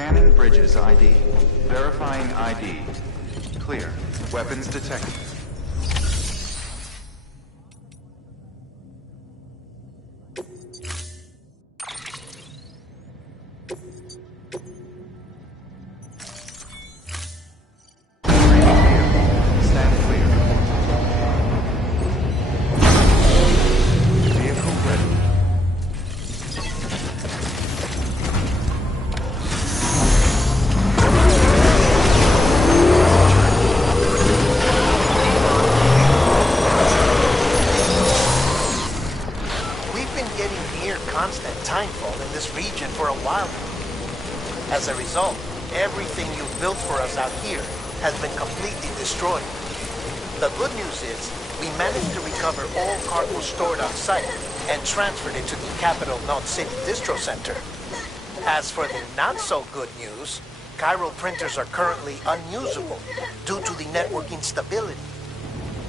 Scanning bridges ID. Verifying ID. Clear. Weapons detected. As a result, everything you've built for us out here has been completely destroyed. The good news is, we managed to recover all cargo stored on site and transferred it to the Capital Knot City Distro Center. As for the not-so-good news, chiral printers are currently unusable due to the network instability.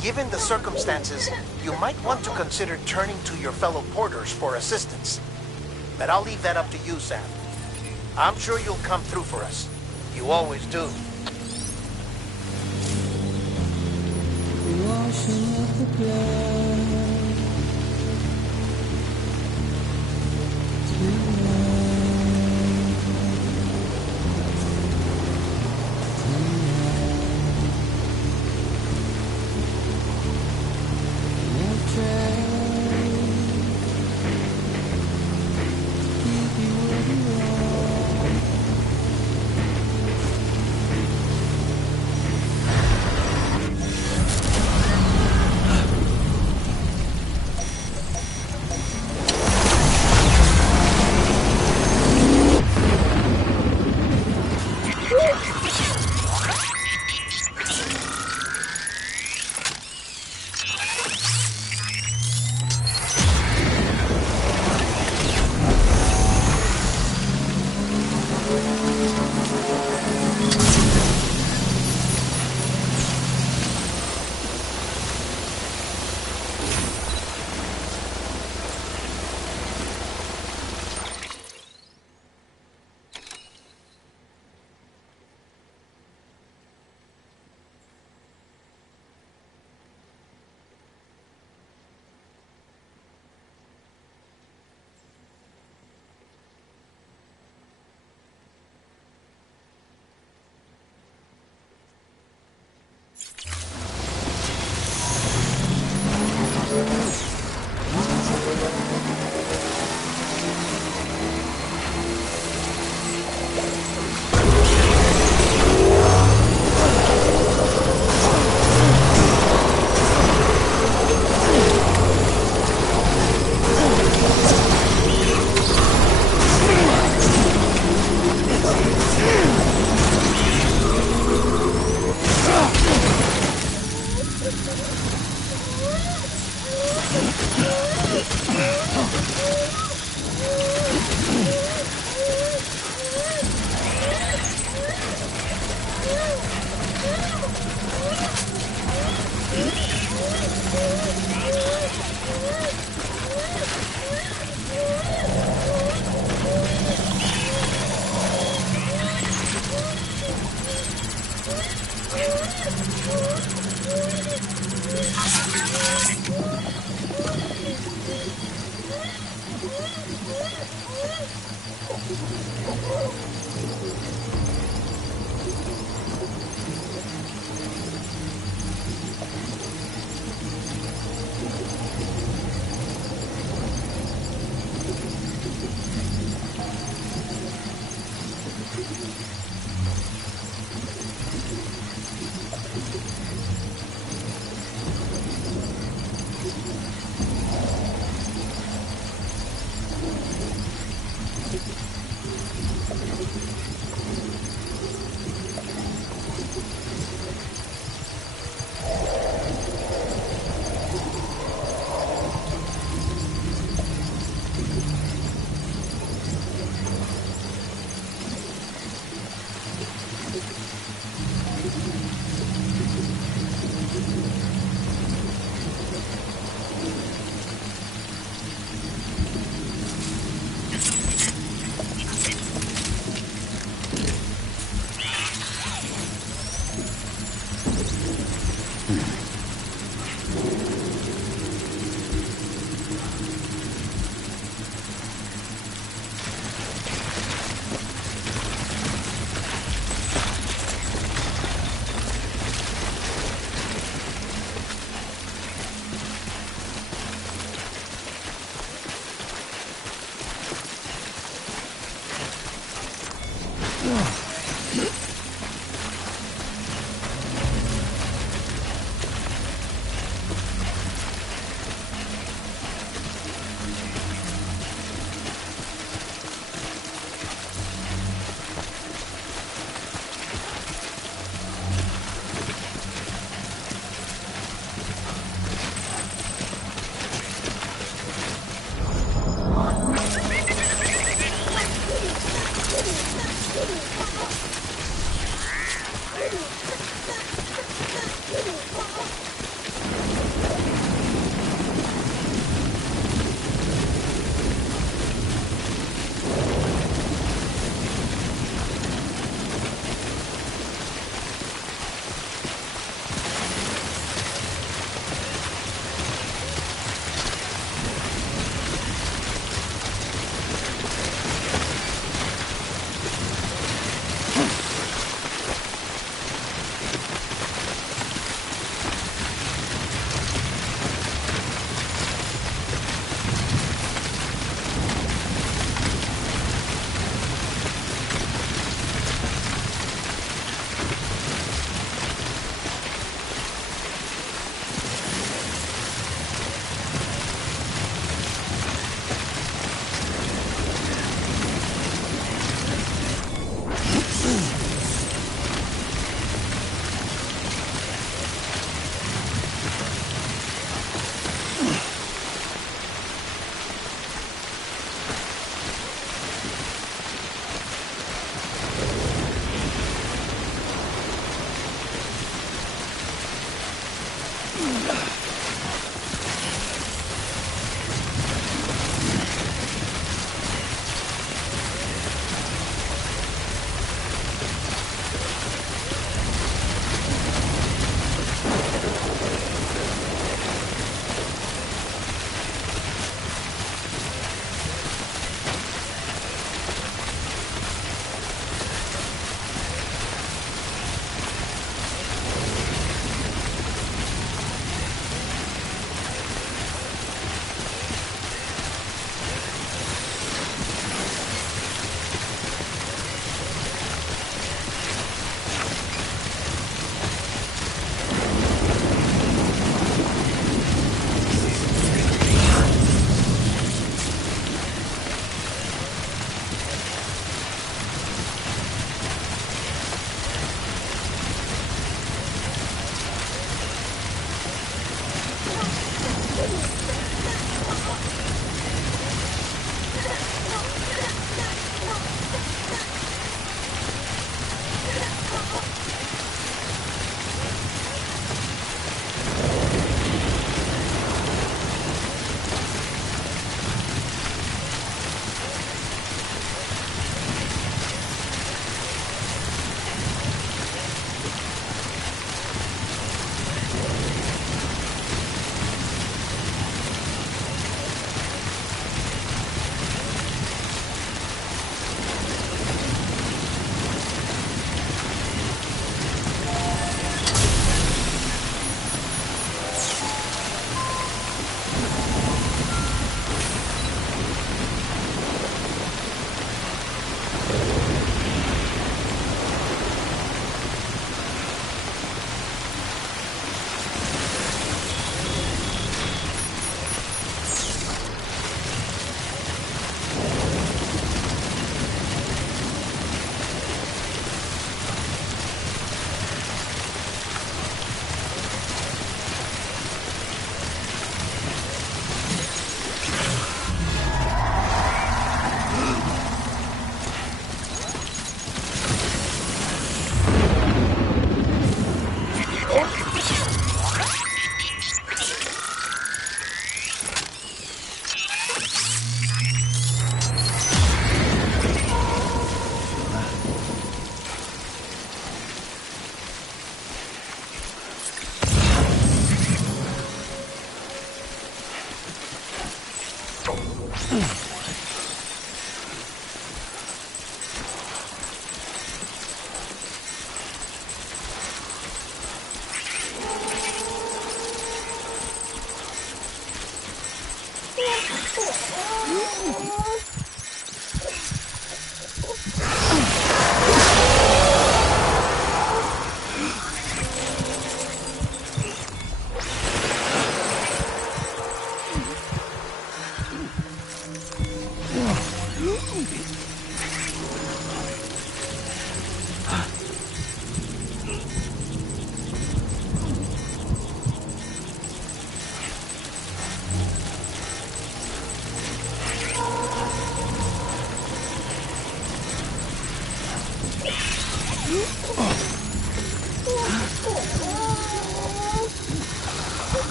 Given the circumstances, you might want to consider turning to your fellow porters for assistance. But I'll leave that up to you, Sam. I'm sure you'll come through for us. You always do.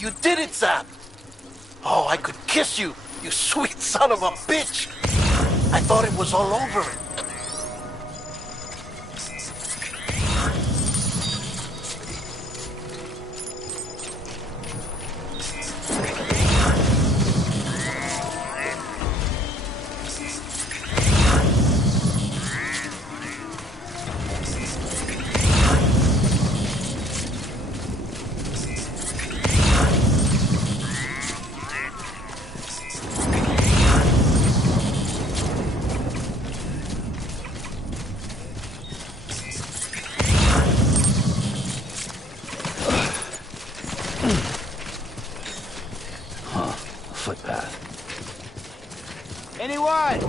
You did it, Sam! Oh, I could kiss you, you sweet son of a bitch! I thought it was all over. Footpath. Anyone?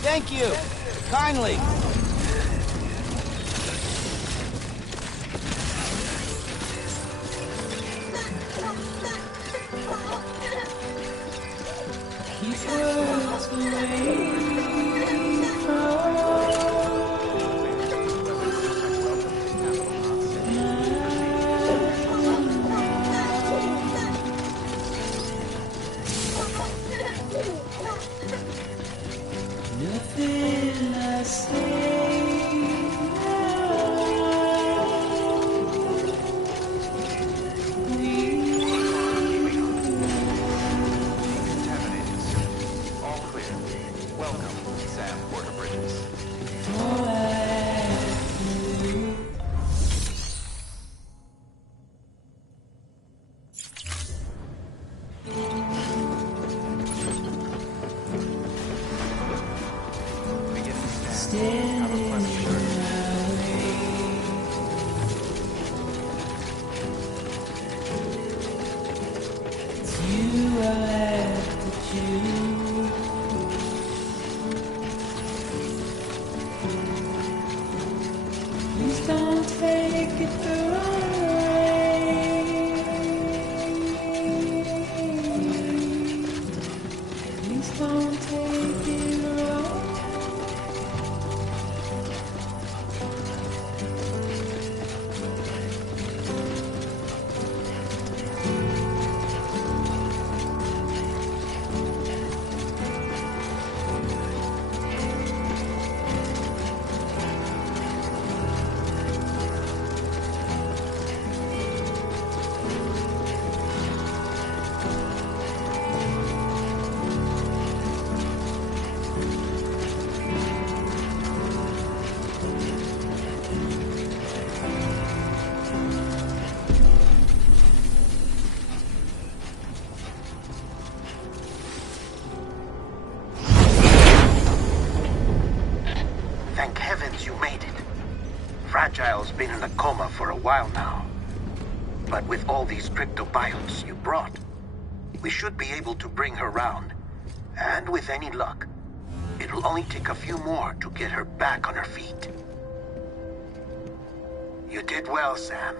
Thank you. Kindly. Nothing I say. All clear. Welcome, Sam VoltresS. Please don't take it the wrong way. Please don't take it wrong. Thank heavens you made it. Fragile's been in a coma for a while now. But with all these cryptobiotes you brought, we should be able to bring her round. And with any luck, it'll only take a few more to get her back on her feet. You did well, Sam.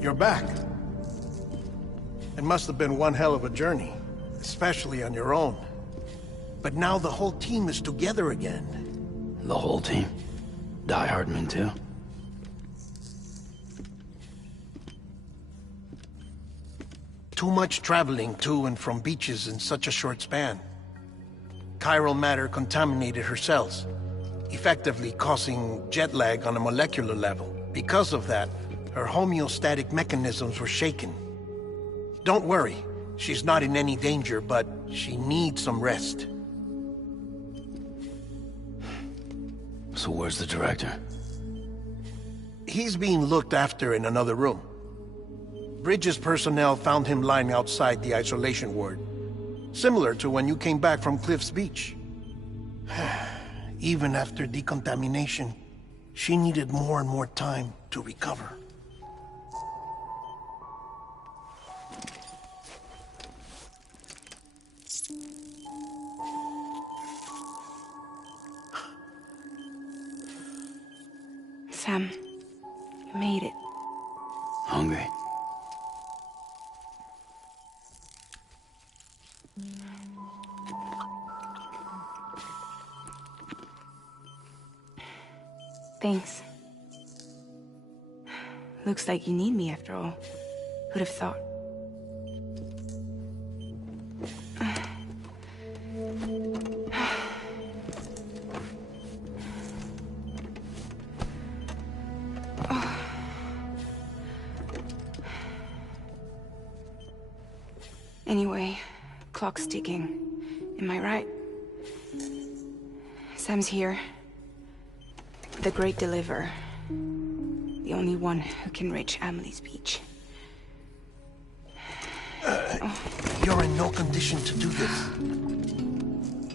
You're back. It must have been one hell of a journey, especially on your own. But now the whole team is together again. The whole team? Die Hardman too? Too much traveling to and from beaches in such a short span. Chiral matter contaminated her cells, effectively causing jet lag on a molecular level. Because of that, her homeostatic mechanisms were shaken. Don't worry, she's not in any danger, but she needs some rest. So where's the director? He's being looked after in another room. Bridges personnel found him lying outside the isolation ward. Similar to when you came back from Cliff's Beach. Even after decontamination, she needed more and more time to recover. Sam, you made it. Hungry? Thanks. Looks like you need me after all. Who'd have thought? Anyway, clock's ticking. Am I right? Sam's here. The Great Deliverer. The only one who can reach Amelie's Beach. You're in no condition to do this.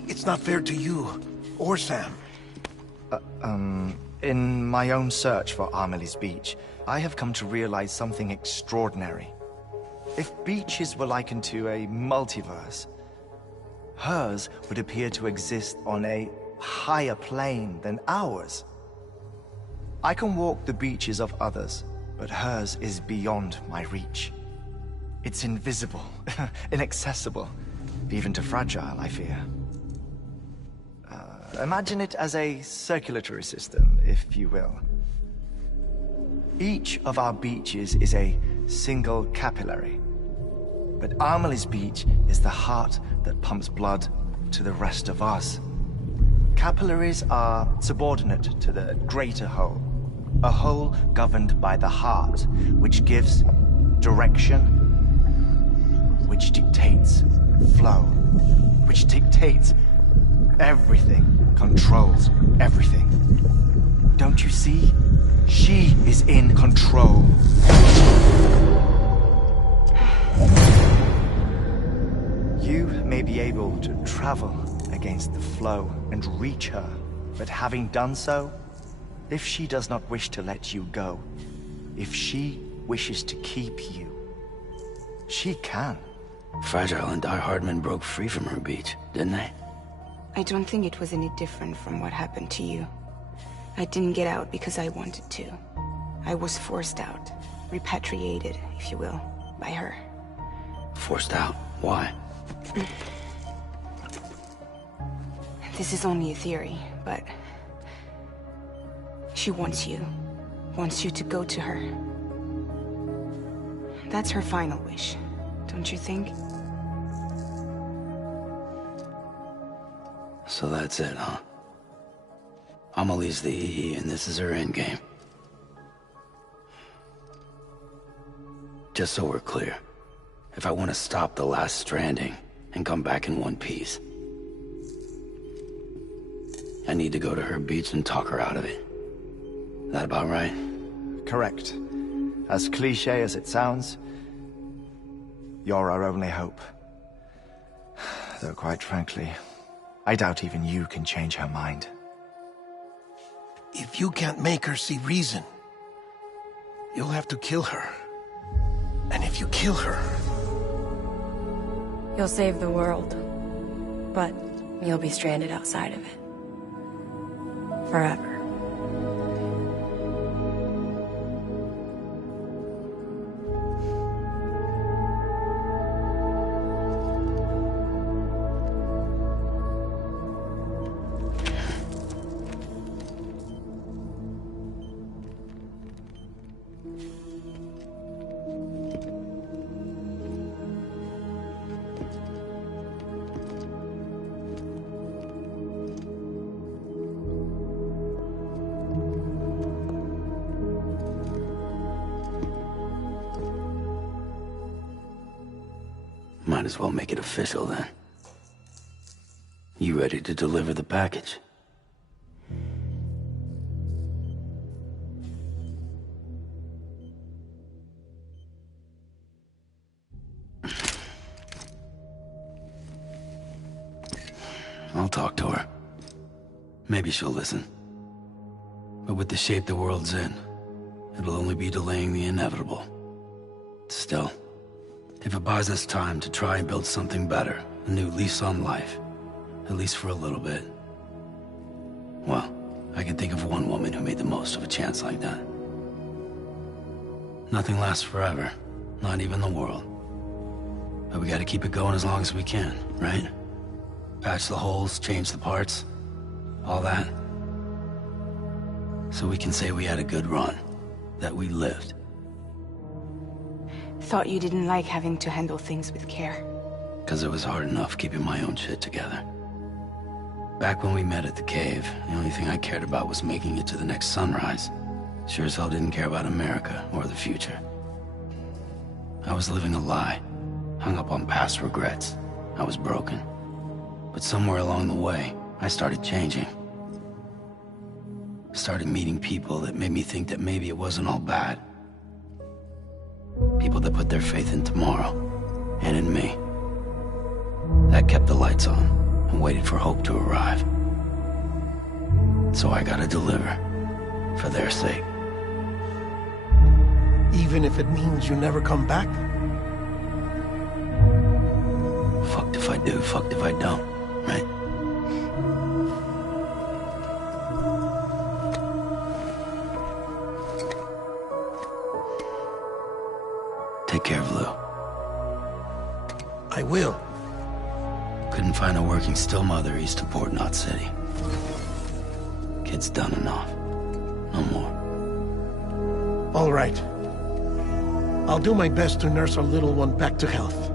It's not fair to you, or Sam. In my own search for Amelie's Beach, I have come to realize something extraordinary. If beaches were likened to a multiverse, hers would appear to exist on a higher plane than ours. I can walk the beaches of others, but hers is beyond my reach. It's invisible, inaccessible, even to fragile, I fear. Imagine it as a circulatory system, if you will. Each of our beaches is a single capillary. But Amelie's Beach is the heart that pumps blood to the rest of us. Capillaries are subordinate to the greater whole. A whole governed by the heart, which gives direction, which dictates flow, which dictates everything, controls everything. Don't you see? She is in control. You may be able to travel against the flow and reach her, but having done so, if she does not wish to let you go, if she wishes to keep you, she can. Fragile and Die Hardman broke free from her beach, didn't they? I don't think it was any different from what happened to you. I didn't get out because I wanted to. I was forced out. Repatriated, if you will, by her. Forced out? Why? This is only a theory, but... she wants you to go to her. That's her final wish, don't you think? So that's it, huh? Amelie's the EE, and this is her endgame. Just so we're clear, if I want to stop the last stranding and come back in one piece, I need to go to her beach and talk her out of it. That about right? Correct. As cliché as it sounds, you're our only hope. Though quite frankly, I doubt even you can change her mind. If you can't make her see reason, you'll have to kill her. And if you kill her... You'll save the world, but you'll be stranded outside of it. Forever. Might as well make it official then. You ready to deliver the package? I'll talk to her. Maybe she'll listen. But with the shape the world's in, it'll only be delaying the inevitable. Still, if it buys us time to try and build something better, a new lease on life, at least for a little bit, well, I can think of one woman who made the most of a chance like that. Nothing lasts forever, not even the world. But we gotta keep it going as long as we can, right? Patch the holes, change the parts, all that. So we can say we had a good run, that we lived. Thought you didn't like having to handle things with care. 'Cause it was hard enough keeping my own shit together. Back when we met at the cave, the only thing I cared about was making it to the next sunrise. Sure as hell didn't care about America or the future. I was living a lie, hung up on past regrets. I was broken. But somewhere along the way, I started changing. Started meeting people that made me think that maybe it wasn't all bad. People that put their faith in tomorrow, and in me. That kept the lights on, and waited for hope to arrive. So I gotta deliver, for their sake. Even if it means you never come back? Fucked if I do, fucked if I don't, right? Take care of Lou. I will. Couldn't find a working still mother east of Port Knot City. Kid's done enough. No more. All right. I'll do my best to nurse our little one back to health.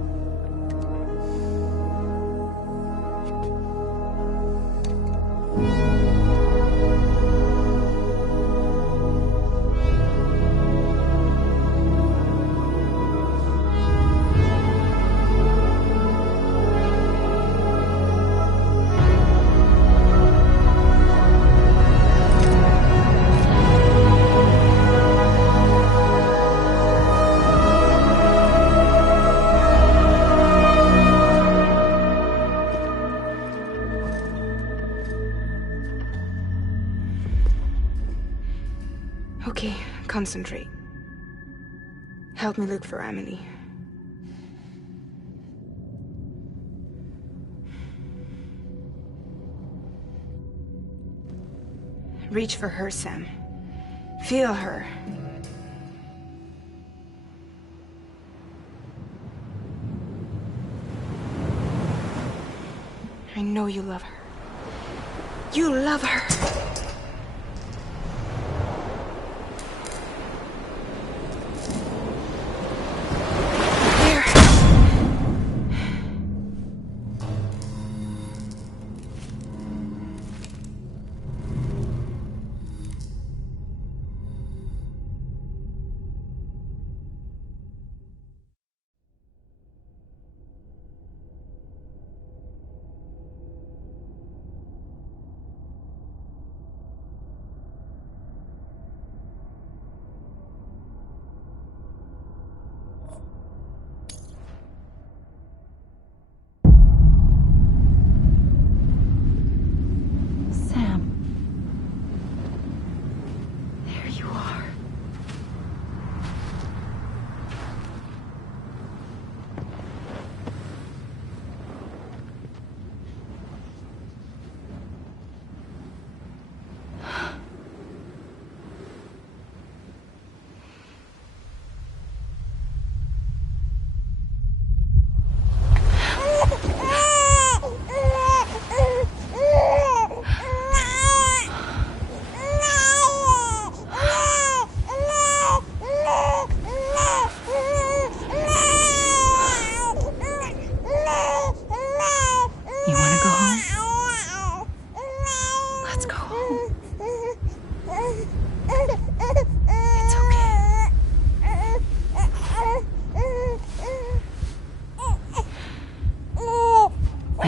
Okay, concentrate. Help me look for Emily. Reach for her, Sam. Feel her. I know you love her. You love her!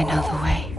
I know the way.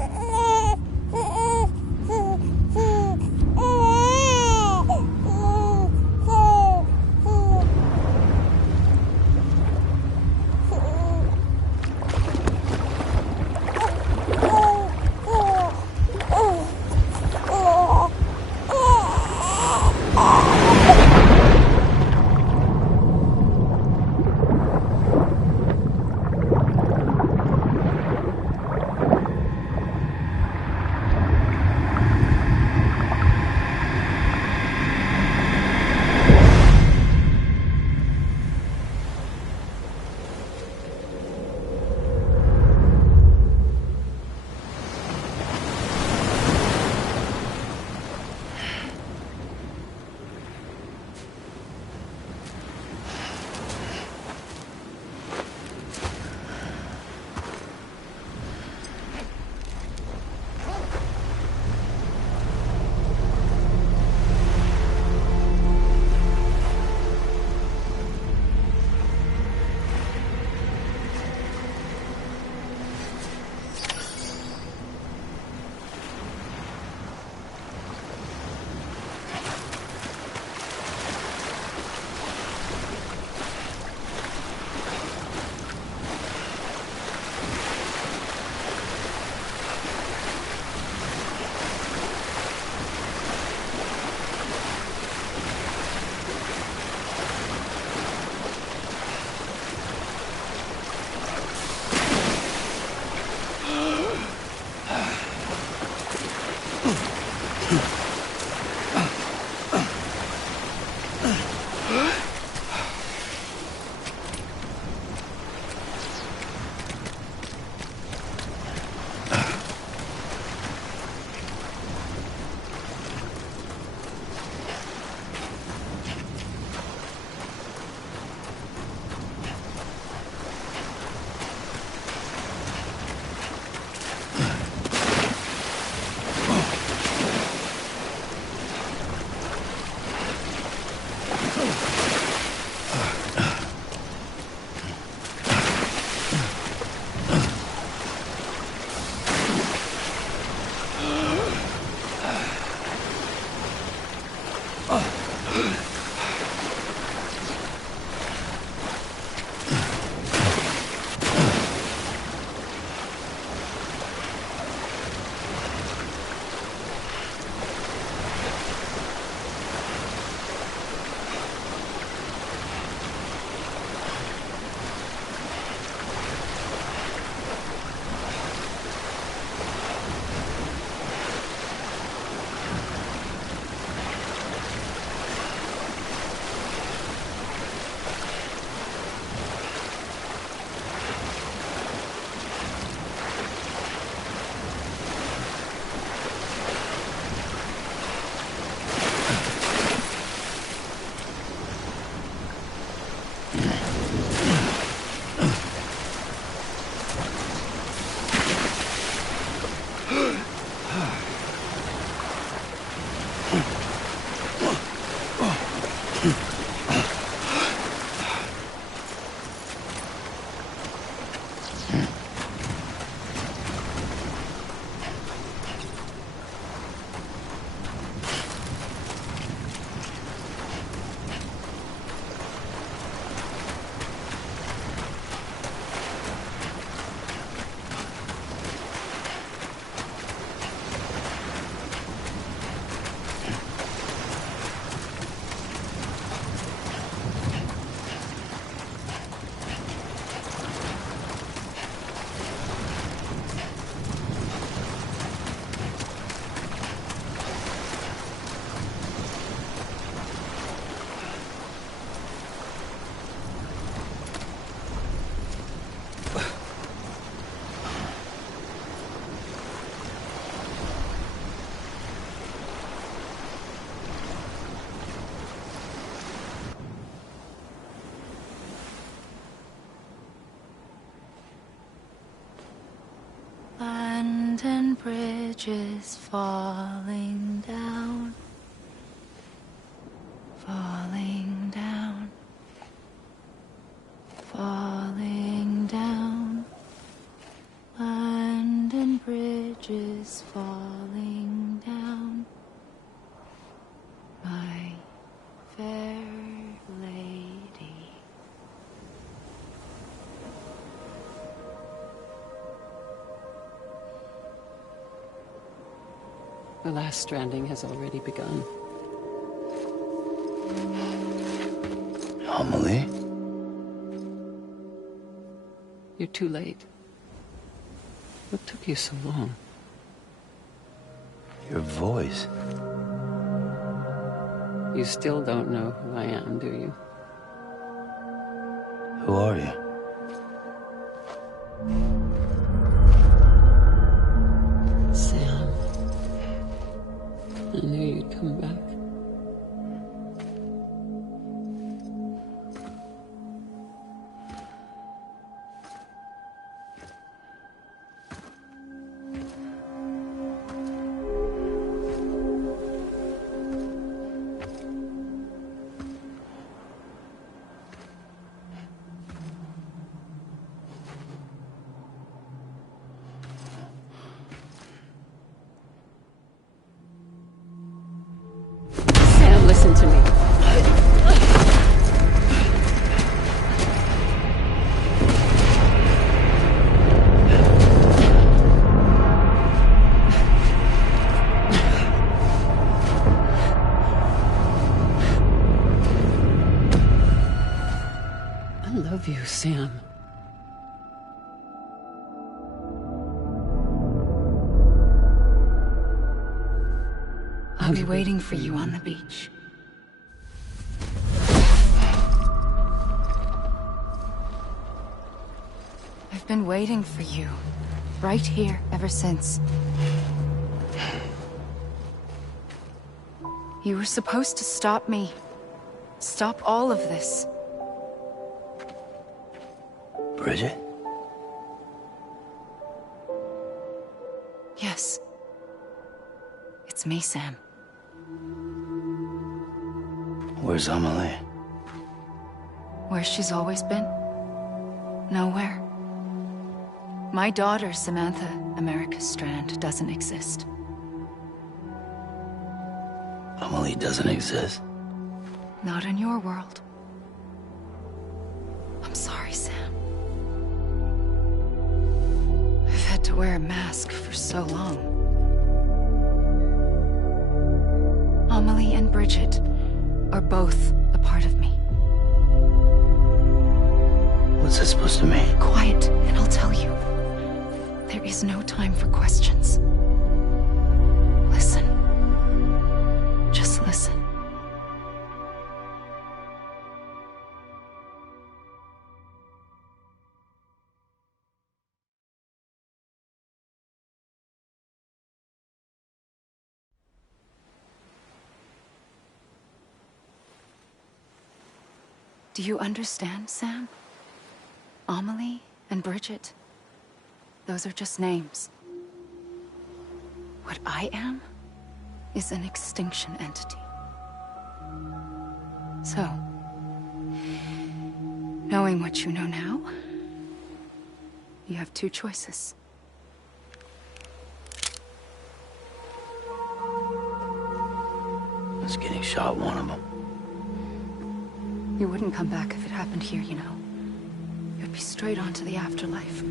London Bridge is falling down, falling down, falling down. London bridges falling down. My fair lady. The last stranding has already begun. Amelie? You're too late. What took you so long? Your voice. You still don't know who I am, do you? Who are you? Sam. I knew you'd come back. Sam, listen to me. I love you, Sam. I'll be waiting for you on the beach. I've been waiting for you, right here, ever since. You were supposed to stop me. Stop all of this. Bridget? Yes. It's me, Sam. Where's Amelie? Where she's always been? Nowhere. My daughter, Samantha America Strand, doesn't exist. Amelie doesn't exist? Not in your world. I'm sorry, Sam. I've had to wear a mask for so long. Amelie and Bridget are both a part of me. What's that supposed to mean? Quiet, and I'll tell you. There is no time for questions. Listen. Just listen. Do you understand, Sam? Amelie and Bridget, those are just names. What I am is an extinction entity. So, knowing what you know now, you have two choices. Was getting shot one of them. You wouldn't come back if it happened here, you know. You'd be straight on to the afterlife.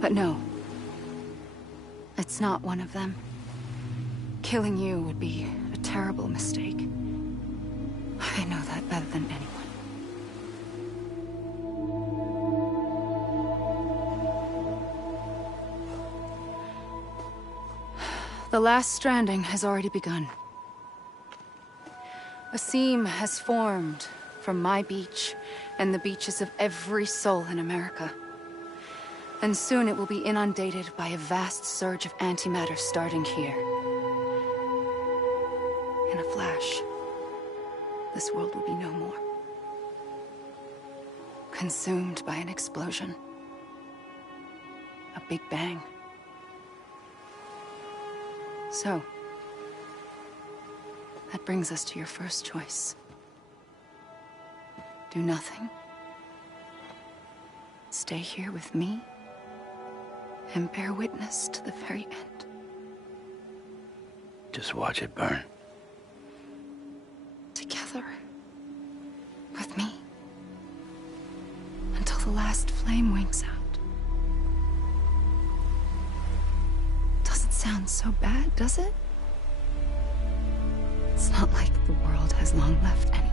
But no. It's not one of them. Killing you would be a terrible mistake. I know that better than anyone. The last stranding has already begun. A seam has formed from my beach and the beaches of every soul in America. And soon it will be inundated by a vast surge of antimatter starting here. In a flash, this world will be no more. Consumed by an explosion. A big bang. So, that brings us to your first choice. Do nothing. Stay here with me and bear witness to the very end. Just watch it burn. Together. With me. Until the last flame winks out. Doesn't sound so bad, does it? It's not like the world has long left anyway.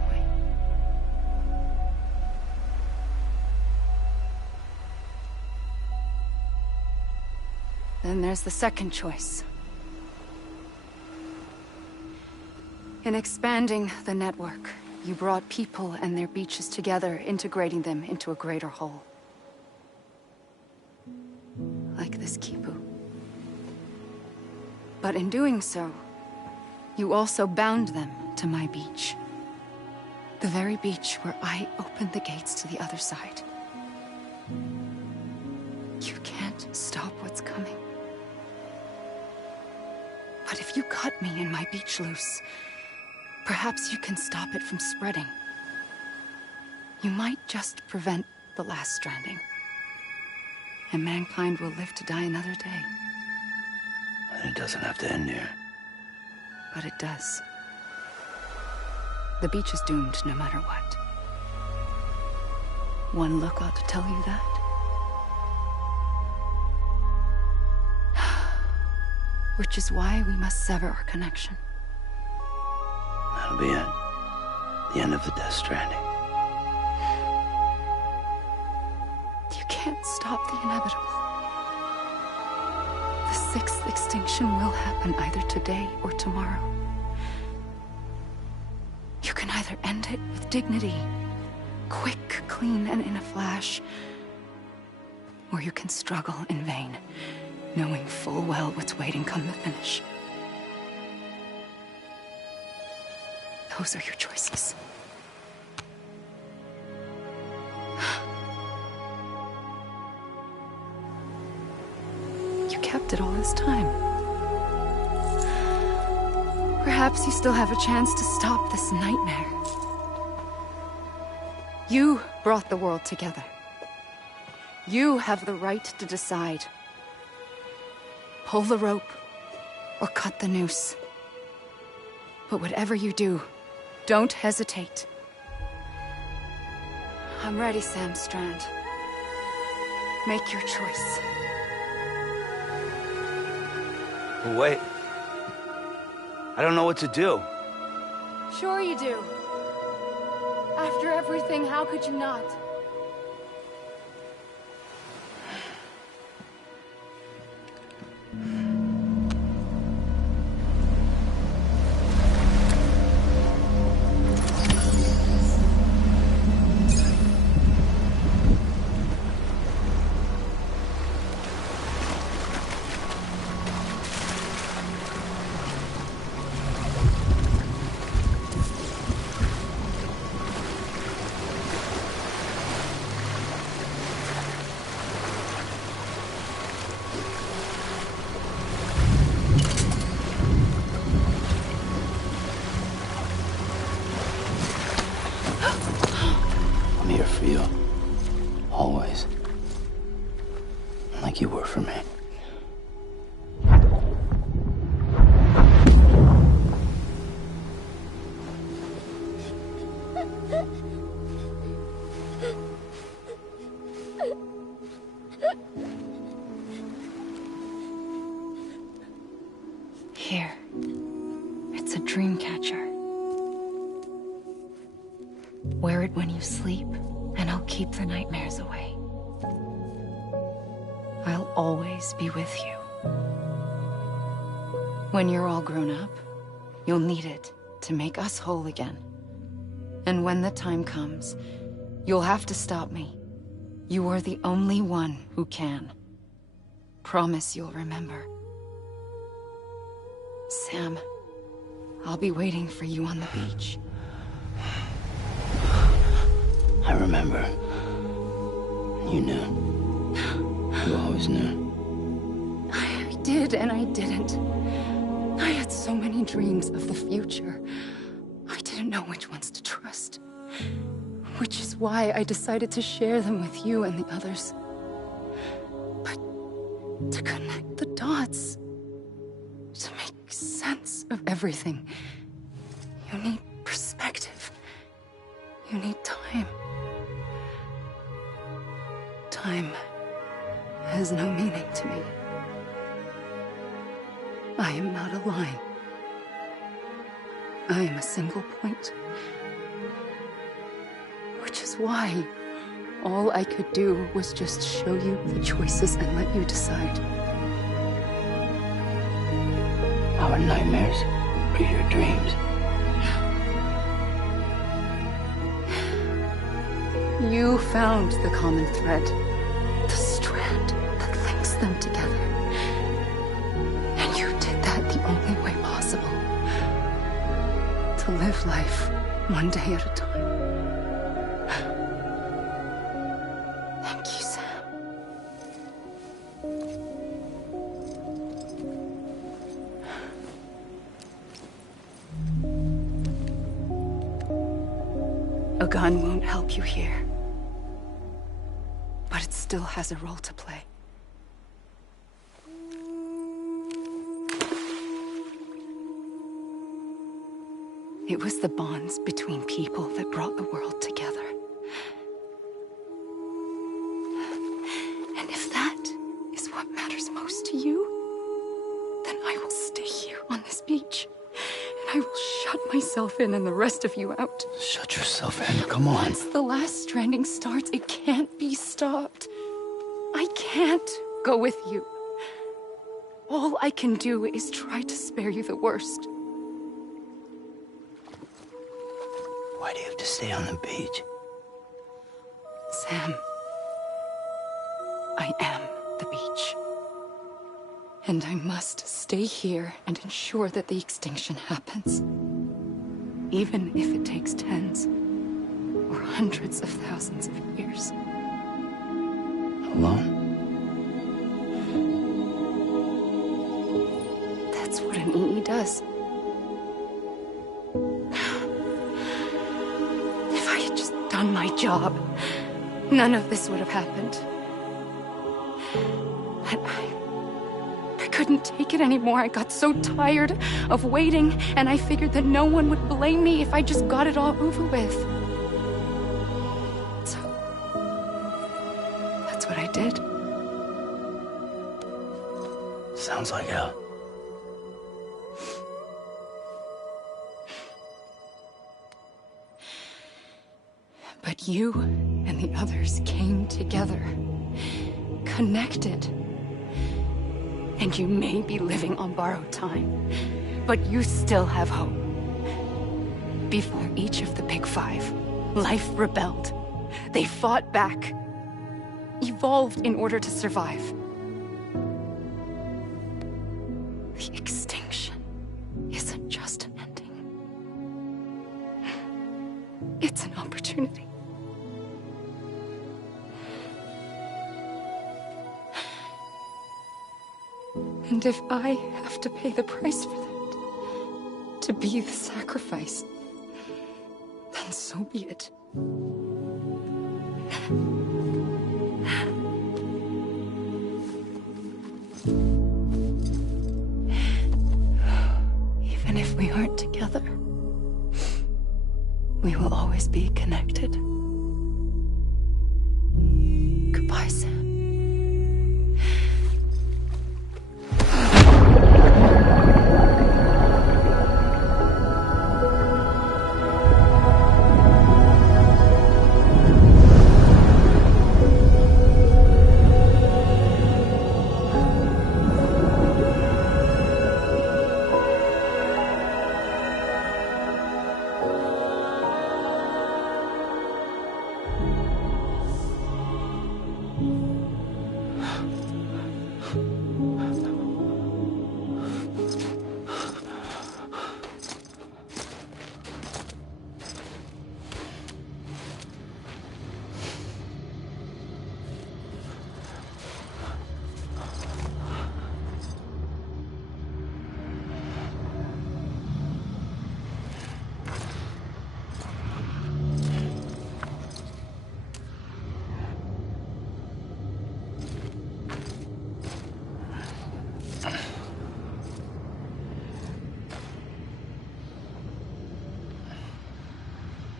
Then there's the second choice. In expanding the network, you brought people and their beaches together, integrating them into a greater whole. Like this Kipu. But in doing so, you also bound them to my beach. The very beach where I opened the gates to the other side. You can't stop what's coming. But if you cut me and my beach loose, perhaps you can stop it from spreading. You might just prevent the last stranding. And mankind will live to die another day. And it doesn't have to end here. But it does. The beach is doomed no matter what. One look ought to tell you that. Which is why we must sever our connection. That'll be it. The end of the Death Stranding. You can't stop the inevitable. The sixth extinction will happen either today or tomorrow. You can either end it with dignity, quick, clean, and in a flash, or you can struggle in vain, knowing full well what's waiting come the finish. Those are your choices. You kept it all this time. Perhaps you still have a chance to stop this nightmare. You brought the world together. You have the right to decide. Pull the rope, or cut the noose. But whatever you do, don't hesitate. I'm ready, Sam Strand. Make your choice. Wait. I don't know what to do. Sure you do. After everything, how could you not? I'm here for you. Always. Like you were for me. Here. It's a dream catcher. Wear it when you sleep, and I'll keep the nightmares away. I'll always be with you. When you're all grown up, you'll need it to make us whole again. And when the time comes, you'll have to stop me. You are the only one who can. Promise you'll remember. Sam, I'll be waiting for you on the beach. I remember. You knew. You always knew. I did and I didn't. I had so many dreams of the future. I didn't know which ones to trust. Which is why I decided to share them with you and the others. But to connect the dots, to make sense of everything. You need perspective. You need time. Time has no meaning to me. I am not a line. I am a single point. Which is why all I could do was just show you the choices and let you decide. Our nightmares are your dreams. You found the common thread, the strand that links them together. And you did that the only way possible. To live life one day at a time. Thank you, Sam. A gun won't help you here. But it still has a role to play. It was the bonds between people that brought the world together. And if that is what matters most to you, then I will stay here on this beach. And I will shut myself in and the rest of you out. Shut yourself in, come on. Once the last stranding starts, it can't be stopped. I can't go with you. All I can do is try to spare you the worst. Why do you have to stay on the beach? Sam, I am the beach. And I must stay here and ensure that the extinction happens. Even if it takes tens or hundreds of thousands of years. Alone? That's what an EE does. If I had just done my job, none of this would have happened. But I couldn't take it anymore. I got so tired of waiting, and I figured that no one would blame me if I just got it all over with. So, that's what I did. Sounds like hell. But you and the others came together, connected. And you may be living on borrowed time, but you still have hope. Before each of the Big Five, life rebelled. They fought back, evolved in order to survive. The extinction isn't just an ending. It's an opportunity. And if I have to pay the price for that, to be the sacrifice, then so be it. Even if we aren't together, we will always be connected. Goodbye, Sam.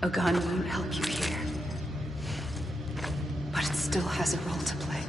A gun won't help you here. But it still has a role to play.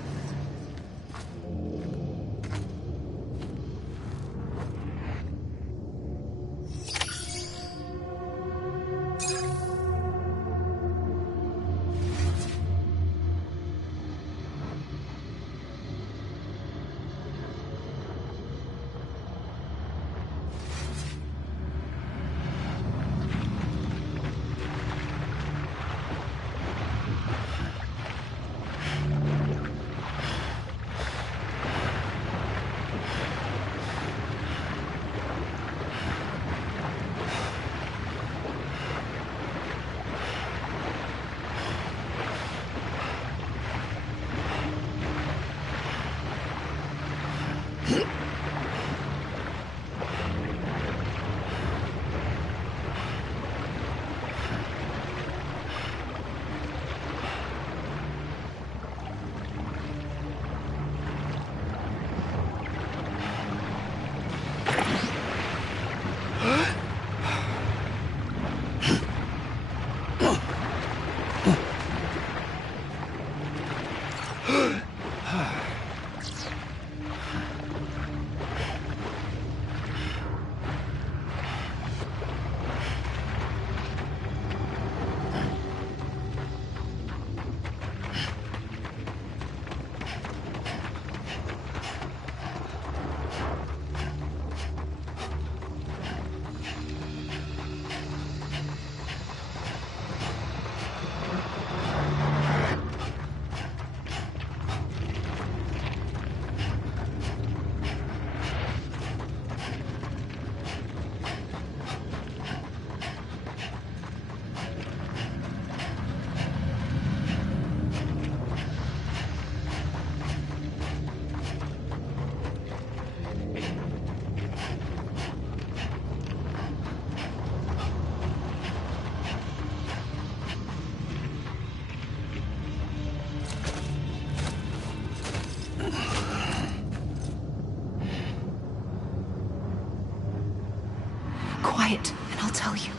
Quiet, and I'll tell you.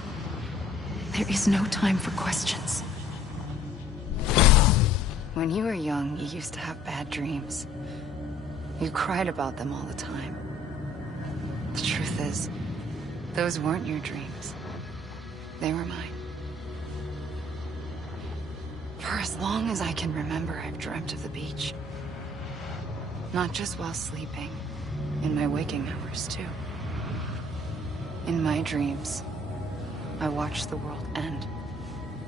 There is no time for questions. When you were young, you used to have bad dreams. You cried about them all the time. The truth is, those weren't your dreams. They were mine. For as long as I can remember, I've dreamt of the beach. Not just while sleeping, in my waking hours, too. In my dreams, I watched the world end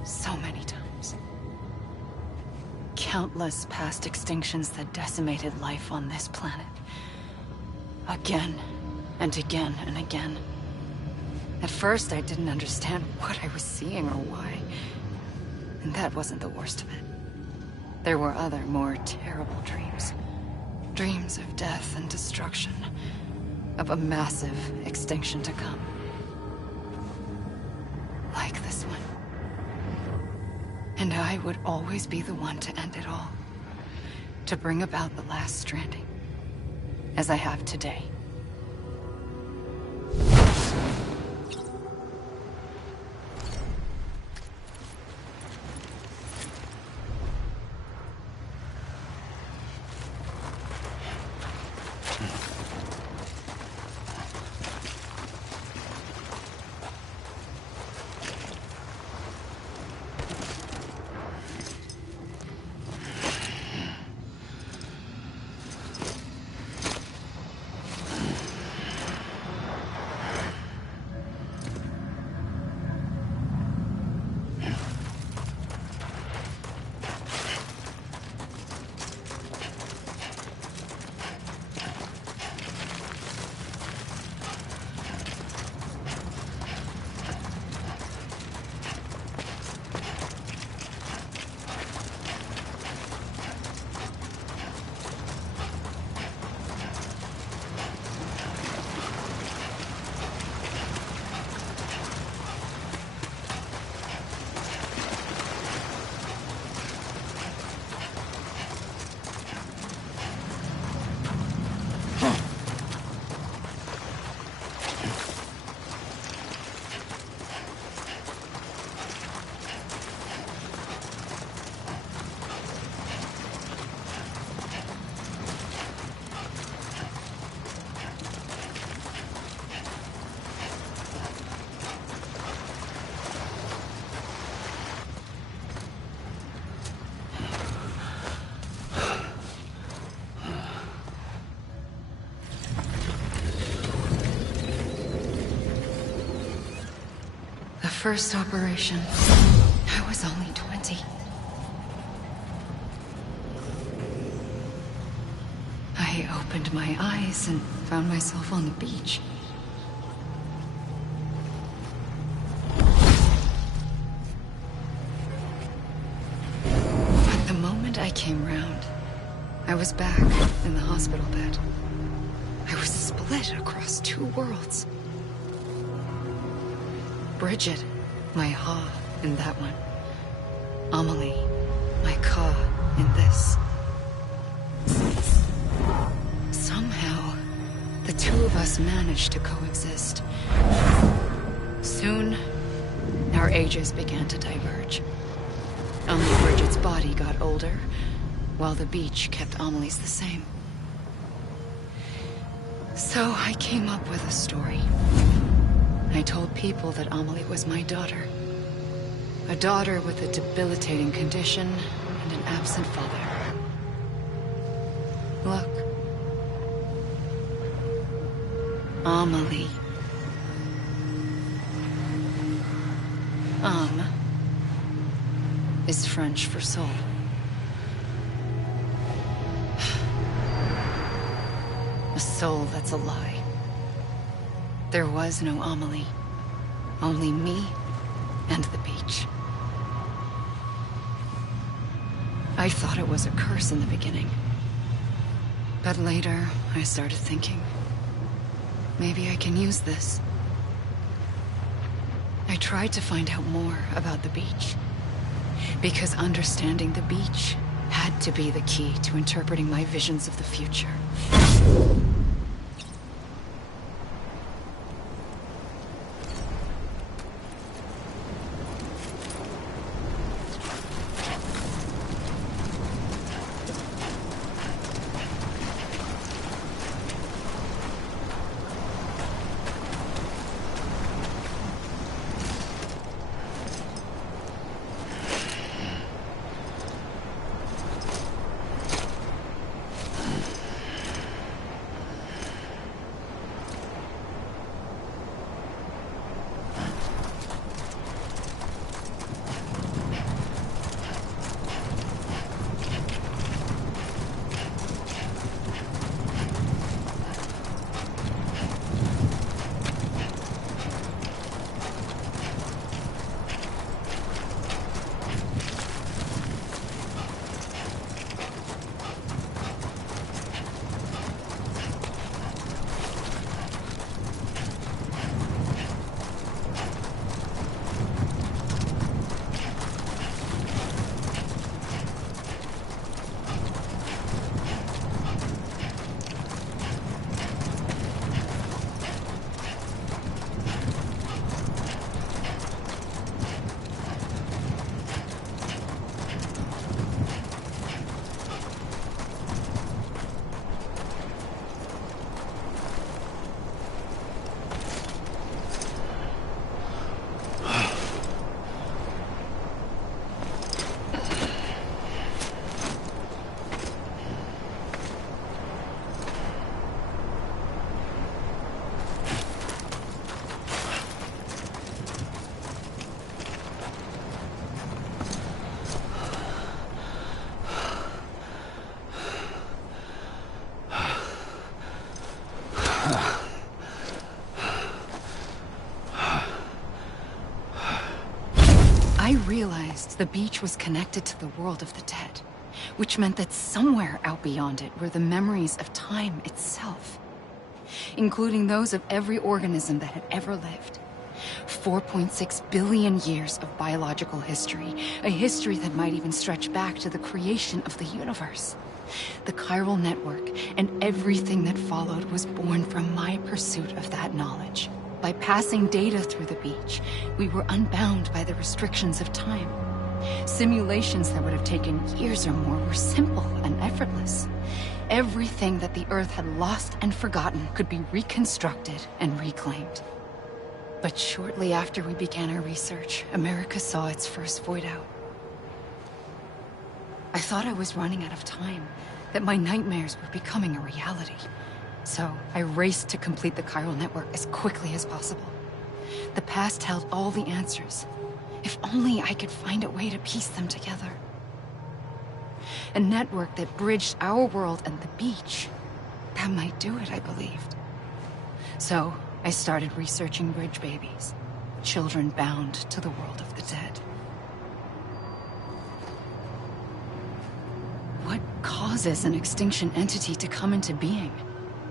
so many times. Countless past extinctions that decimated life on this planet. Again, and again, and again. At first, I didn't understand what I was seeing or why. And that wasn't the worst of it. There were other, more terrible dreams. Dreams of death and destruction. Of a massive extinction to come. Like this one. And I would always be the one to end it all. To bring about the last stranding. As I have today. first operation, I was only 20. I opened my eyes and found myself on the beach. But the moment I came round, I was back in the hospital bed. I was split across two worlds. Bridget, my Ha in that one. Amelie, my Ka in this. Somehow, the two of us managed to coexist. Soon, our ages began to diverge. Only Bridget's body got older, while the beach kept Amelie's the same. So I came up with a story. I told people that Amelie was my daughter. A daughter with a debilitating condition and an absent father. Look. Amelie. Âme is French for soul. A soul that's a lie. There was no Amelie. Only me and the beach. I thought it was a curse in the beginning. But later, I started thinking, maybe I can use this. I tried to find out more about the beach. Because understanding the beach had to be the key to interpreting my visions of the future. I realized the beach was connected to the world of the dead, which meant that somewhere out beyond it were the memories of time itself, including those of every organism that had ever lived. 4.6 billion years of biological history, a history that might even stretch back to the creation of the universe. The chiral network and everything that followed was born from my pursuit of that knowledge. By passing data through the beach, we were unbound by the restrictions of time. Simulations that would have taken years or more were simple and effortless. Everything that the Earth had lost and forgotten could be reconstructed and reclaimed. But shortly after we began our research, America saw its first void out. I thought I was running out of time, that my nightmares were becoming a reality. So I raced to complete the chiral network as quickly as possible. The past held all the answers. If only I could find a way to piece them together. A network that bridged our world and the beach. That might do it, I believed. So, I started researching bridge babies. Children bound to the world of the dead. What causes an extinction entity to come into being?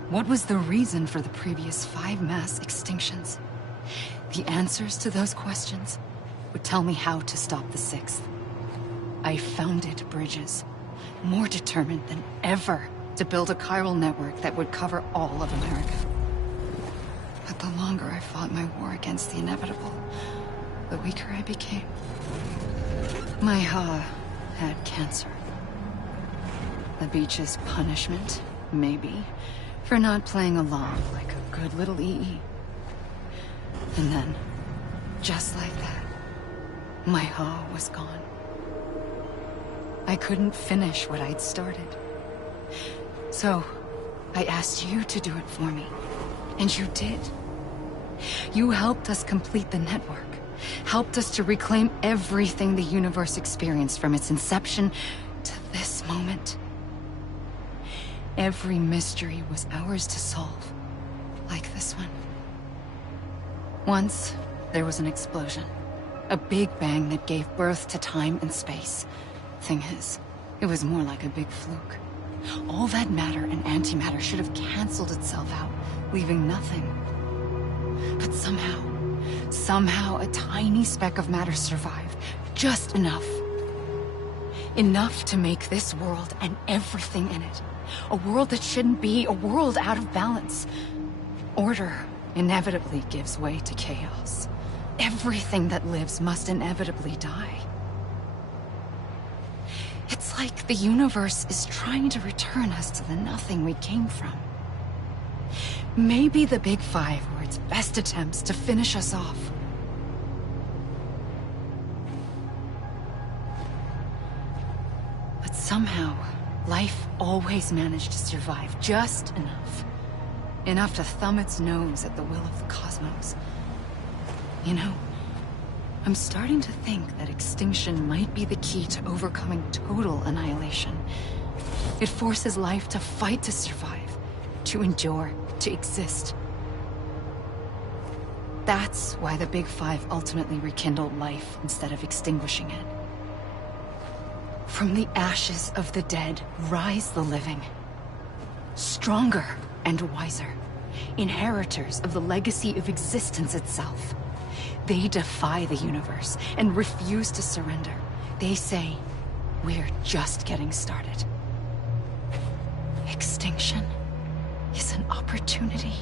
What was the reason for the previous 5 mass extinctions? The answers to those questions would tell me how to stop the 6th. I founded bridges, more determined than ever to build a chiral network that would cover all of America. But the longer I fought my war against the inevitable, the weaker I became. My Ha had cancer. The beach's punishment, maybe, for not playing along like a good little EE. And then, just like that, my Ha was gone. I couldn't finish what I'd started. So, I asked you to do it for me. And you did. You helped us complete the network. Helped us to reclaim everything the universe experienced from its inception to this moment. Every mystery was ours to solve. Like this one. Once, there was an explosion. A big bang that gave birth to time and space. Thing is, it was more like a big fluke. All that matter and antimatter should have canceled itself out, leaving nothing. But somehow a tiny speck of matter survived. Just enough. Enough to make this world and everything in it. A world that shouldn't be, a world out of balance. Order inevitably gives way to chaos. Everything that lives must inevitably die. It's like the universe is trying to return us to the nothing we came from. Maybe the Big Five were its best attempts to finish us off. But somehow, life always managed to survive just enough. Enough to thumb its nose at the will of the cosmos. You know, I'm starting to think that extinction might be the key to overcoming total annihilation. It forces life to fight to survive, to endure, to exist. That's why the Big Five ultimately rekindled life instead of extinguishing it. From the ashes of the dead rise the living. Stronger and wiser. Inheritors of the legacy of existence itself. They defy the universe and refuse to surrender. They say, we're just getting started. Extinction is an opportunity.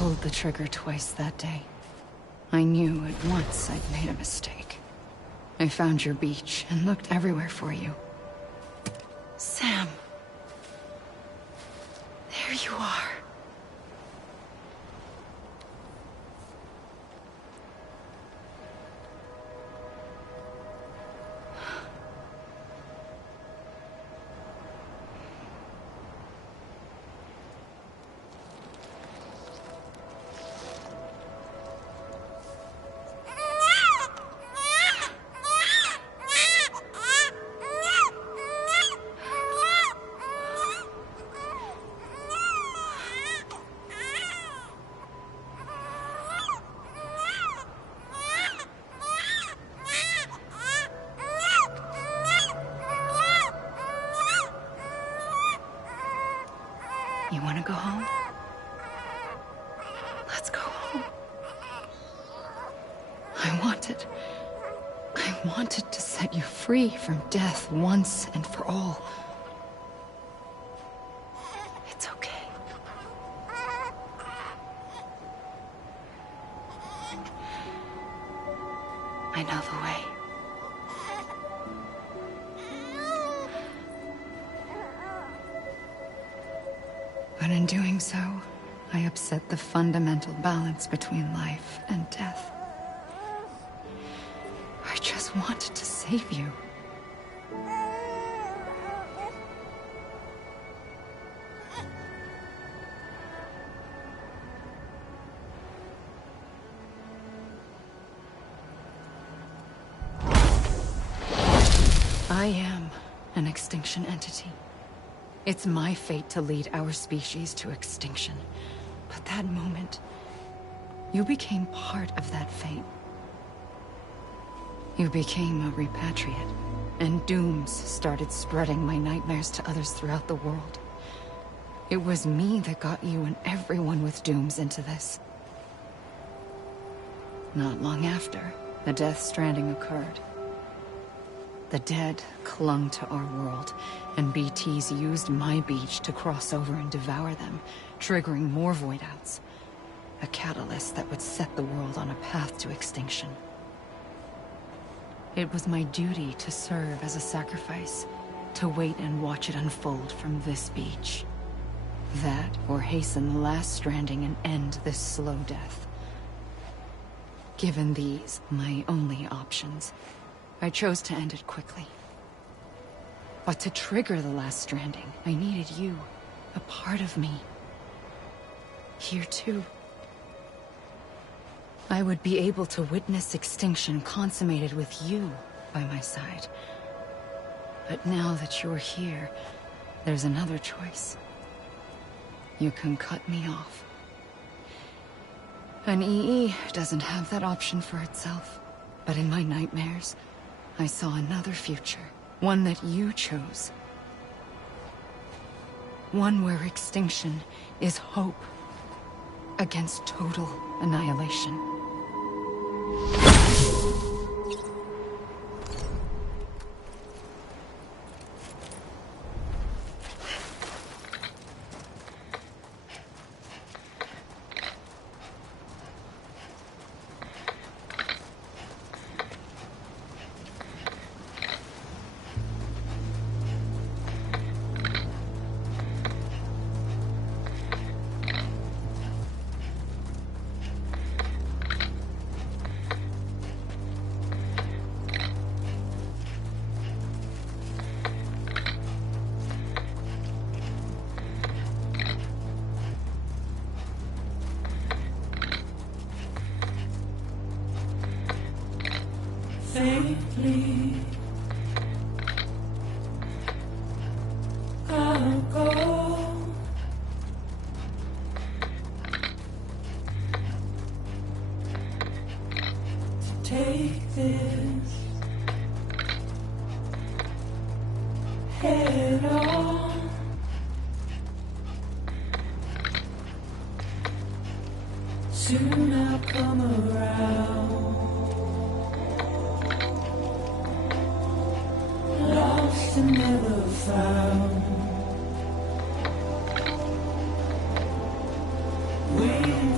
pulled the trigger twice that day. I knew at once I'd made a mistake. I found your beach and looked everywhere for you. Sam. There you are. You want to go home? Let's go home. I wanted to set you free from death once and for all. It's okay. I know the way. But in doing so, I upset the fundamental balance between life and death. I just wanted to save you. I am an extinction entity. It's my fate to lead our species to extinction. But that moment, you became part of that fate. You became a repatriate, and dooms started spreading my nightmares to others throughout the world. It was me that got you and everyone with dooms into this. Not long after, the Death Stranding occurred. The dead clung to our world, and BTs used my beach to cross over and devour them, triggering more void-outs. A catalyst that would set the world on a path to extinction. It was my duty to serve as a sacrifice, to wait and watch it unfold from this beach. That, or hasten the last stranding and end this slow death. Given these, my only options, I chose to end it quickly. But to trigger the last stranding, I needed you, a part of me. Here too. I would be able to witness extinction consummated with you by my side. But now that you're here, there's another choice. You can cut me off. An EE doesn't have that option for itself. But in my nightmares, I saw another future. One that you chose. One where extinction is hope against total annihilation. Faintly, I'll go. To take this head on. Soon I'll come around. Lost and never found, waiting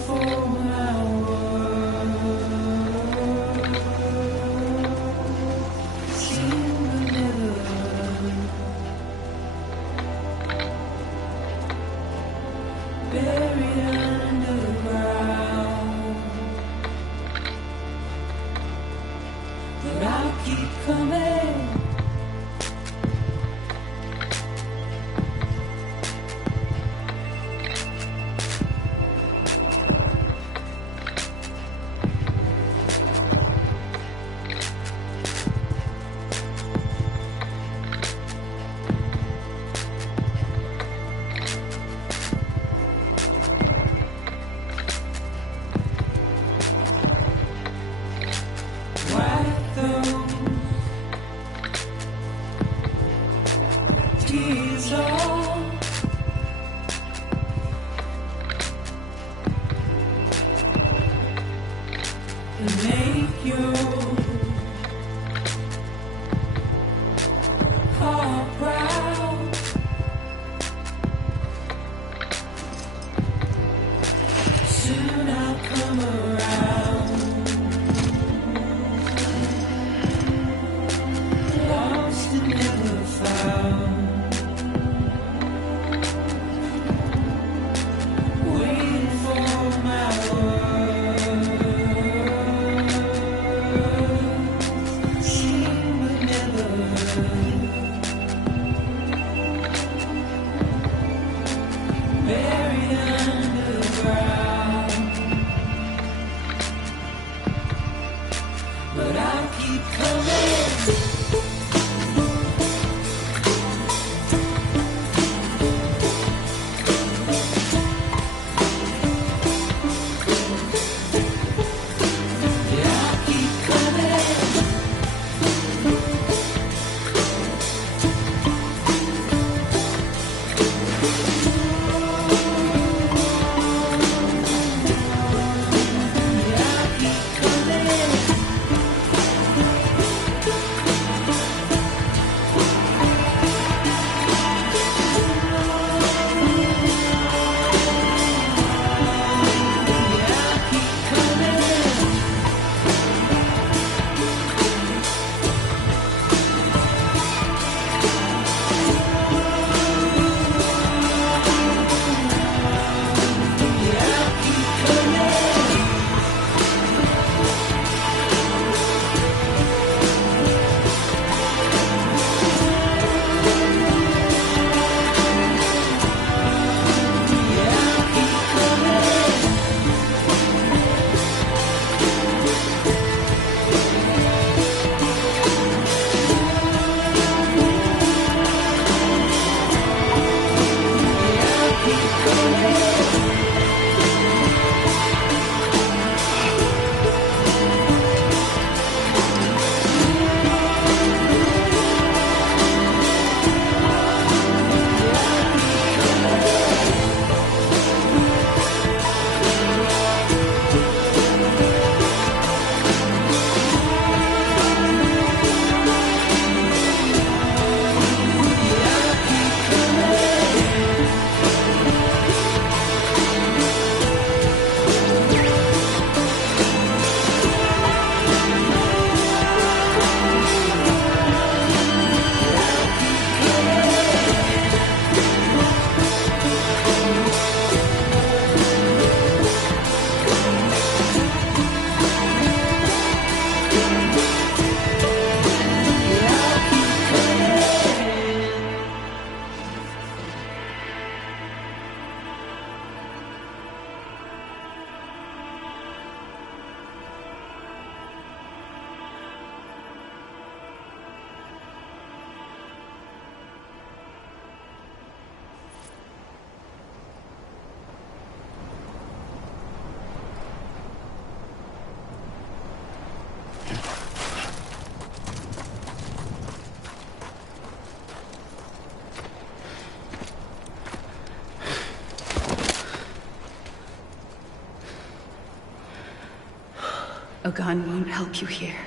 A gun won't help you here.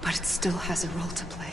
But it still has a role to play.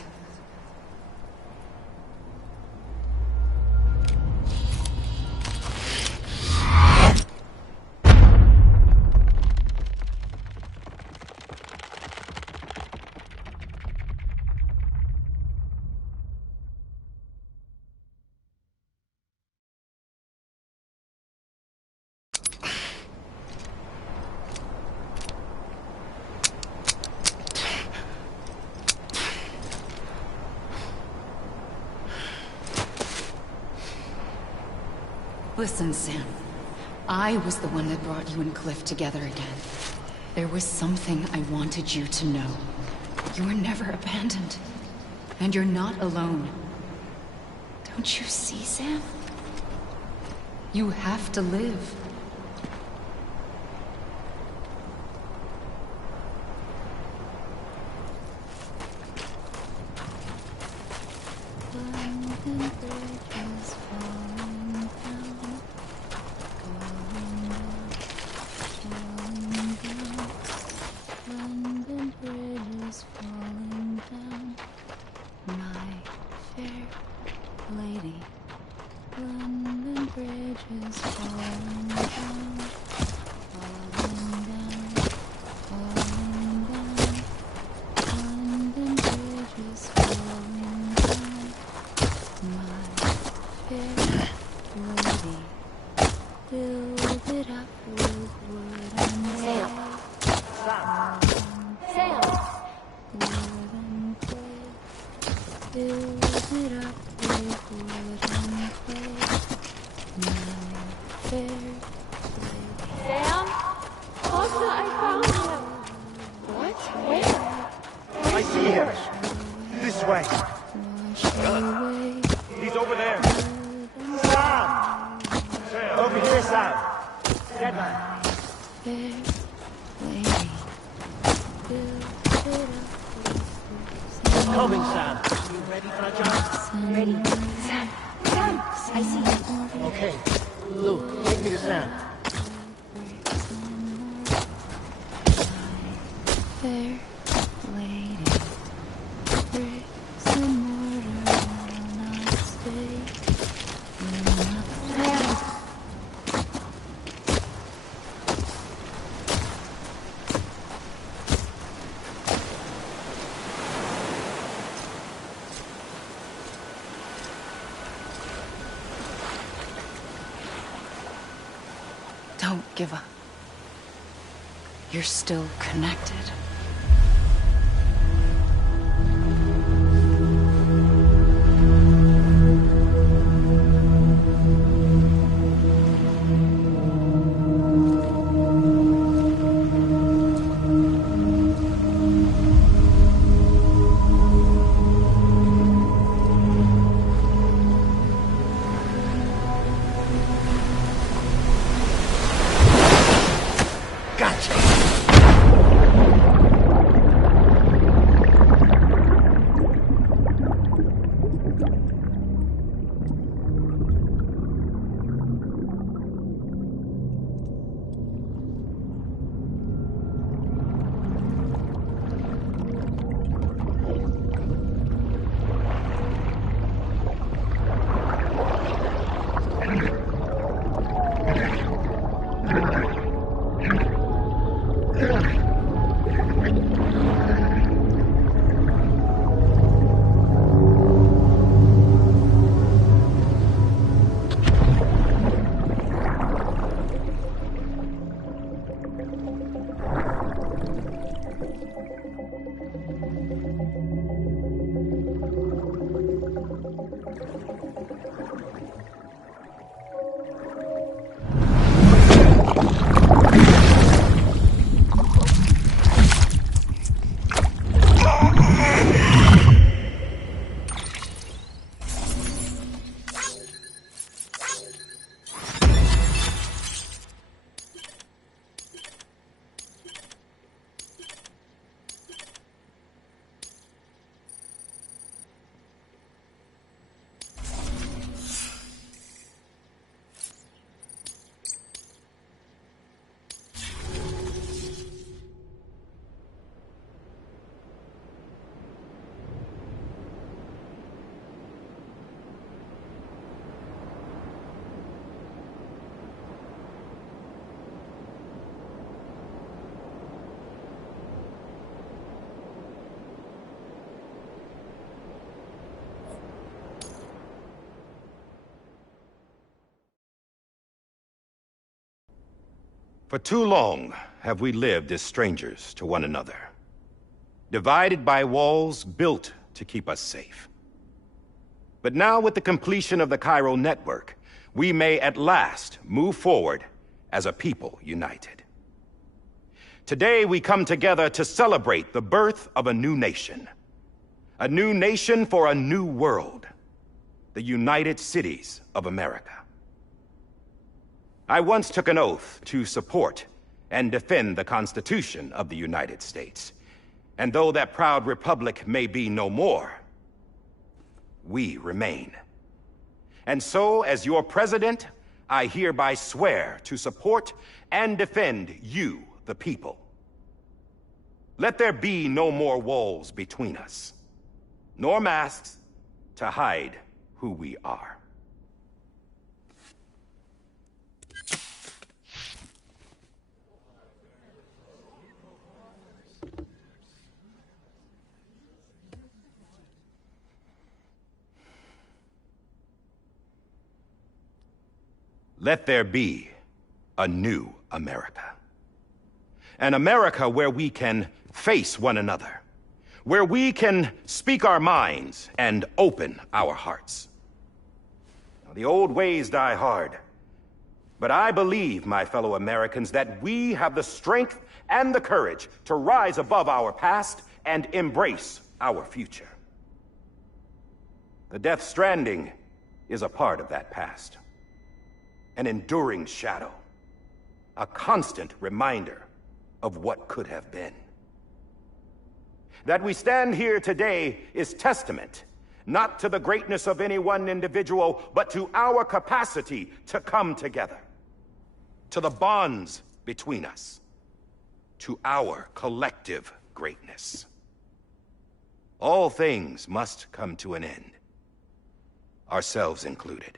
Listen, Sam. I was the one that brought you and Cliff together again. There was something I wanted you to know. You were never abandoned. And you're not alone. Don't you see, Sam? You have to live. Coming, Sam. You ready for a job? Ready. Sam! Sam! I see you. Okay. Luke, take me to Sam. Fair lady, bricks and mortar will not stay. Don't give up. You're still connected. For too long have we lived as strangers to one another, divided by walls built to keep us safe. But now with the completion of the chiral network, we may at last move forward as a people united. Today we come together to celebrate the birth of a new nation. A new nation for a new world. The United Cities of America. I once took an oath to support and defend the Constitution of the United States. And though that proud republic may be no more, we remain. And so, as your president, I hereby swear to support and defend you, the people. Let there be no more walls between us, nor masks to hide who we are. Let there be a new America. An America where we can face one another, where we can speak our minds and open our hearts. Now, the old ways die hard, but I believe, my fellow Americans, that we have the strength and the courage to rise above our past and embrace our future. The Death Stranding is a part of that past. An enduring shadow, a constant reminder of what could have been. That we stand here today is testament, not to the greatness of any one individual, but to our capacity to come together, to the bonds between us, to our collective greatness. All things must come to an end, ourselves included.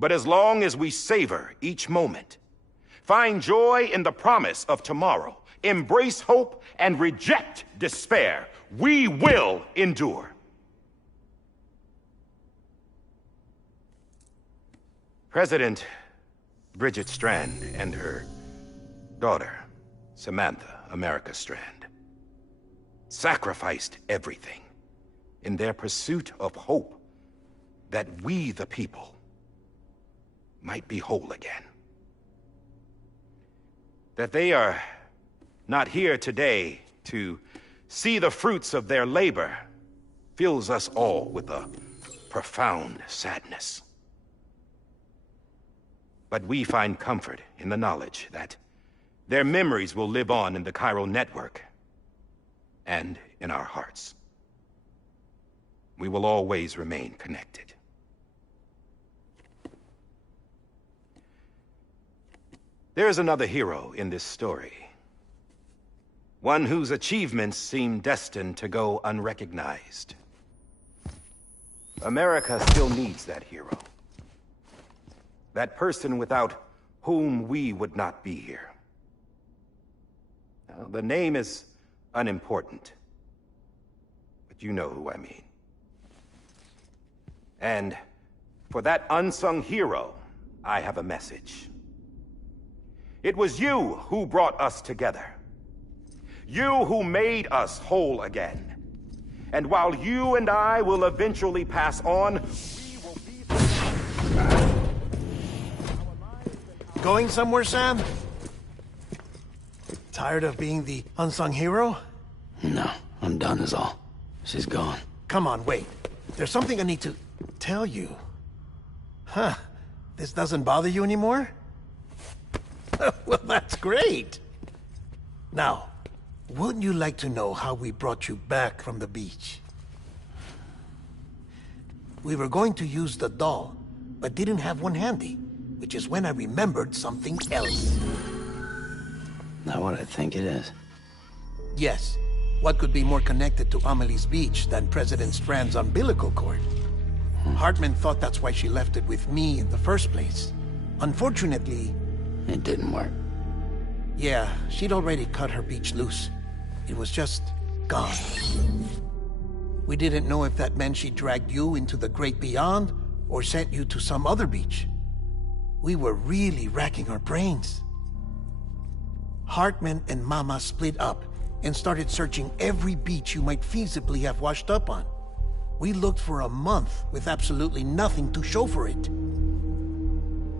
But as long as we savor each moment, find joy in the promise of tomorrow, embrace hope, and reject despair, we will endure. President Bridget Strand and her daughter, Samantha America Strand, sacrificed everything in their pursuit of hope that we, the people, might be whole again. That they are not here today to see the fruits of their labor fills us all with a profound sadness. But we find comfort in the knowledge that their memories will live on in the chiral network and in our hearts. We will always remain connected. There is another hero in this story. One whose achievements seem destined to go unrecognized. America still needs that hero. That person without whom we would not be here. Now, the name is unimportant, but you know who I mean. And for that unsung hero, I have a message. It was you who brought us together. You who made us whole again. And while you and I will eventually pass on, we will be... Going somewhere, Sam? Tired of being the unsung hero? No, I'm done is all. She's gone. Come on, wait. There's something I need to tell you. Huh. This doesn't bother you anymore? Well, that's great. Now, wouldn't you like to know how we brought you back from the beach? We were going to use the doll, but didn't have one handy, which is when I remembered something else. Not what I think it is. Yes. What could be more connected to Amelie's beach than President Strand's umbilical cord? Hartman thought that's why she left it with me in the first place. Unfortunately... It didn't work. Yeah, she'd already cut her beach loose. It was just gone. We didn't know if that meant she dragged you into the great beyond or sent you to some other beach. We were really racking our brains. Hartman and Mama split up and started searching every beach you might feasibly have washed up on. We looked for a month with absolutely nothing to show for it.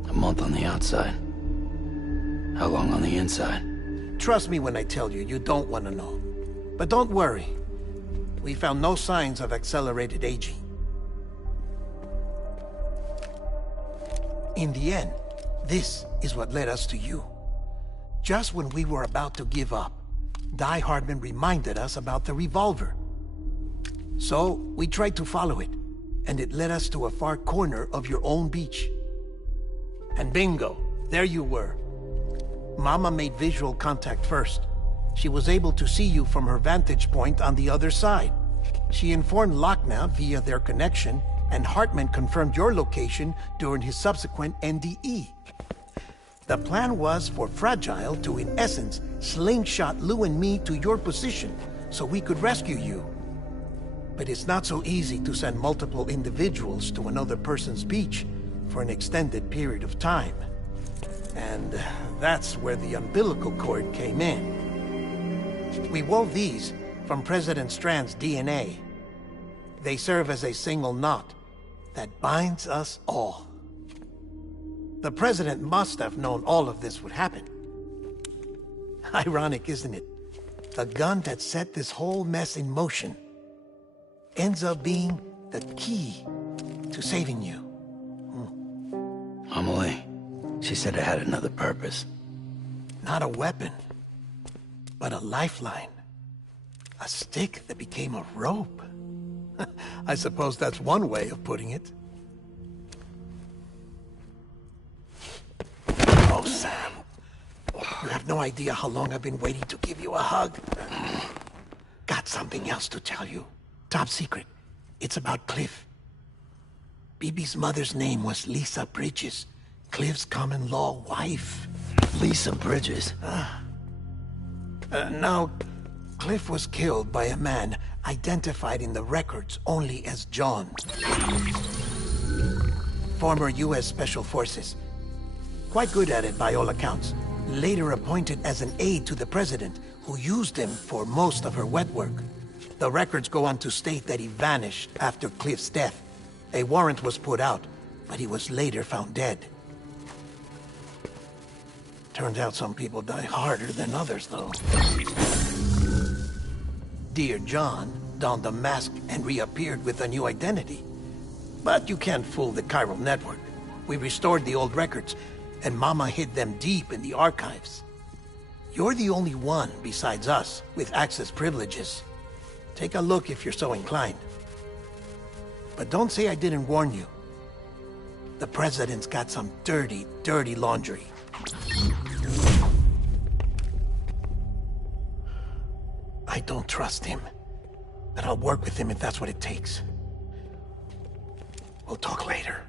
A month on the outside. How long on the inside? Trust me when I tell you, you don't want to know. But don't worry. We found no signs of accelerated aging. In the end, this is what led us to you. Just when we were about to give up, Die Hardman reminded us about the revolver. So, we tried to follow it, and it led us to a far corner of your own beach. And bingo, there you were. Mama made visual contact first. She was able to see you from her vantage point on the other side. She informed Lochna via their connection, and Hartman confirmed your location during his subsequent NDE. The plan was for Fragile to, in essence, slingshot Lou and me to your position, so we could rescue you. But it's not so easy to send multiple individuals to another person's beach for an extended period of time. And that's where the umbilical cord came in. We wove these from President Strand's DNA. They serve as a single knot that binds us all. The President must have known all of this would happen. Ironic, isn't it? The gun that set this whole mess in motion ends up being the key to saving you. Amelie, she said it had another purpose. Not a weapon, but a lifeline. A stick that became a rope. I suppose that's one way of putting it. Oh, Sam. You have no idea how long I've been waiting to give you a hug. Got something else to tell you. Top secret. It's about Cliff. Bibi's mother's name was Lisa Bridges, Cliff's common-law wife. Lisa Bridges? Now, Cliff was killed by a man identified in the records only as John. Former U.S. Special Forces. Quite good at it by all accounts. Later appointed as an aide to the President, who used him for most of her wet work. The records go on to state that he vanished after Cliff's death. A warrant was put out, but he was later found dead. Turns out some people die harder than others, though. Dear John donned a mask and reappeared with a new identity. But you can't fool the chiral network. We restored the old records, and Mama hid them deep in the archives. You're the only one, besides us, with access privileges. Take a look if you're so inclined. But don't say I didn't warn you. The President's got some dirty, dirty laundry. I don't trust him, but I'll work with him if that's what it takes. We'll talk later.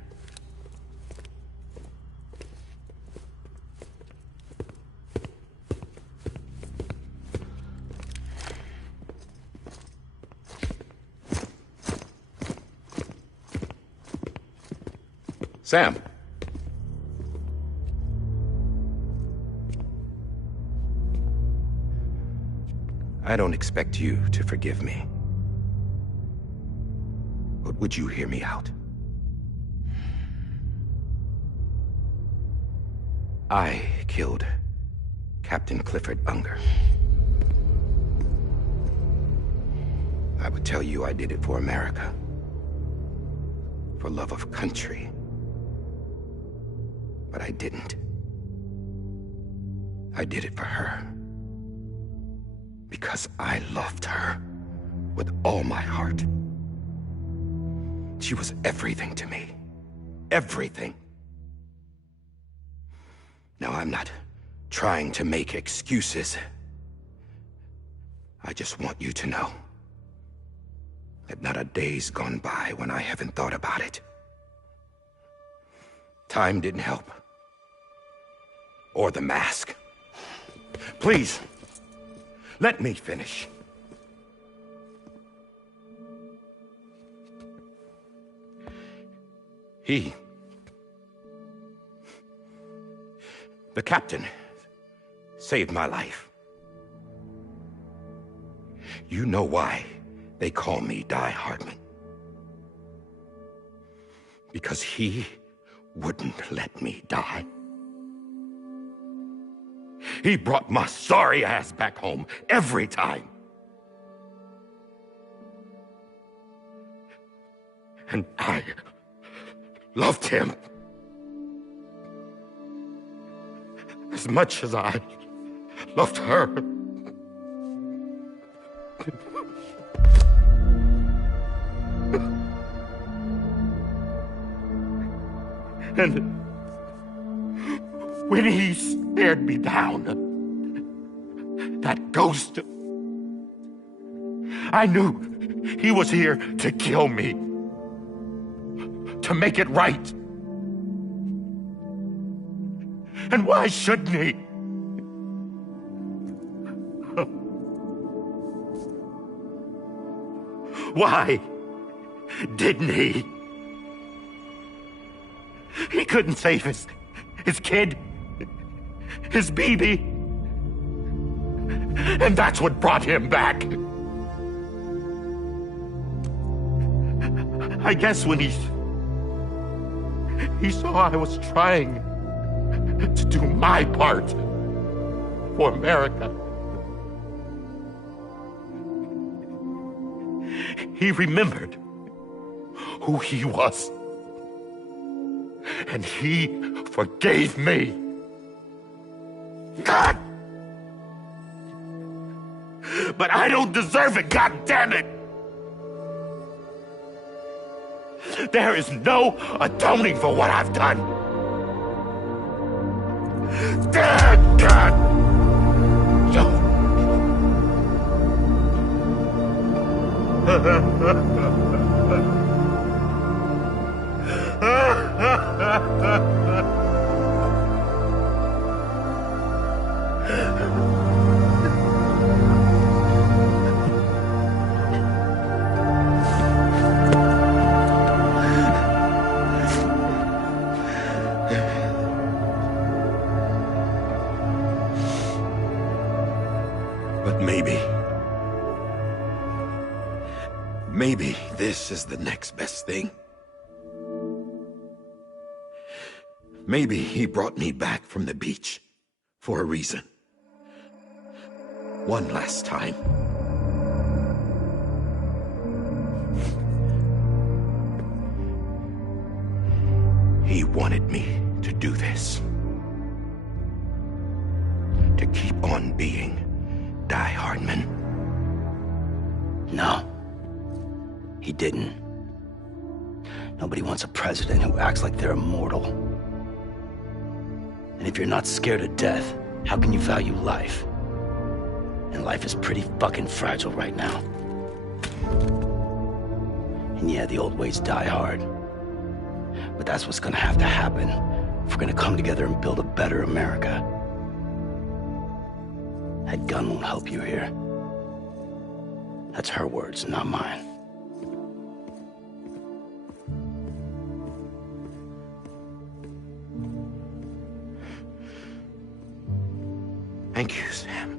Sam. I don't expect you to forgive me. But would you hear me out? I killed Captain Clifford Unger. I would tell you I did it for America. For love of country. But I didn't. I did it for her. Because I loved her with all my heart. She was everything to me. Everything. Now, I'm not trying to make excuses. I just want you to know that not a day's gone by when I haven't thought about it. Time didn't help. Or the mask. Please, let me finish. The captain, saved my life. You know why they call me Die Hardman. Because he wouldn't let me die. He brought my sorry ass back home every time. And I loved him as much as I loved her. And when he stared me down, that ghost, I knew he was here to kill me, to make it right. And why shouldn't he? Why didn't he? He couldn't save his kid, his baby. And that's what brought him back. I guess when he saw I was trying to do my part for America, he remembered who he was. And he forgave me. God! But I don't deserve it, God damn it! There is no atoning for what I've done. God! But maybe this is the next best thing. Maybe he brought me back from the beach for a reason. One last time. He wanted me to do this. To keep on being Die Hardman. No. He didn't. Nobody wants a president who acts like they're immortal. And if you're not scared of death, how can you value life? And life is pretty fucking fragile right now. And yeah, the old ways die hard. But that's what's gonna have to happen if we're gonna come together and build a better America. That gun won't help you here. That's her words, not mine. Thank you, Sam.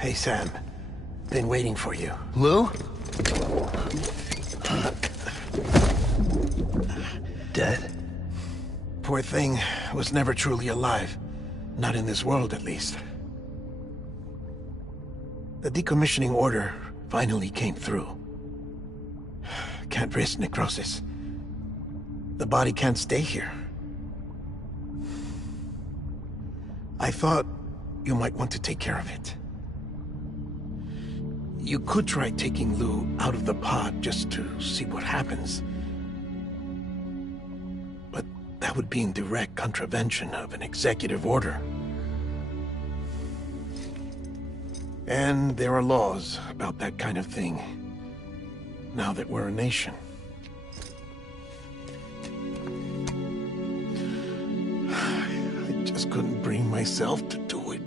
Hey, Sam. Been waiting for you. Lou? Dead? Poor thing was never truly alive. Not in this world, at least. The decommissioning order finally came through. Can't risk necrosis. The body can't stay here. I thought you might want to take care of it. You could try taking Lou out of the pod just to see what happens. But that would be in direct contravention of an executive order. And there are laws about that kind of thing, now that we're a nation. I just couldn't bring myself to do it.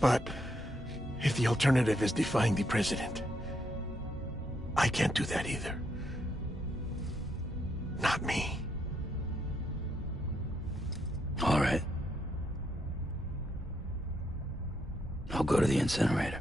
But if the alternative is defying the president, I can't do that either. Not me. All right. I'll go to the incinerator.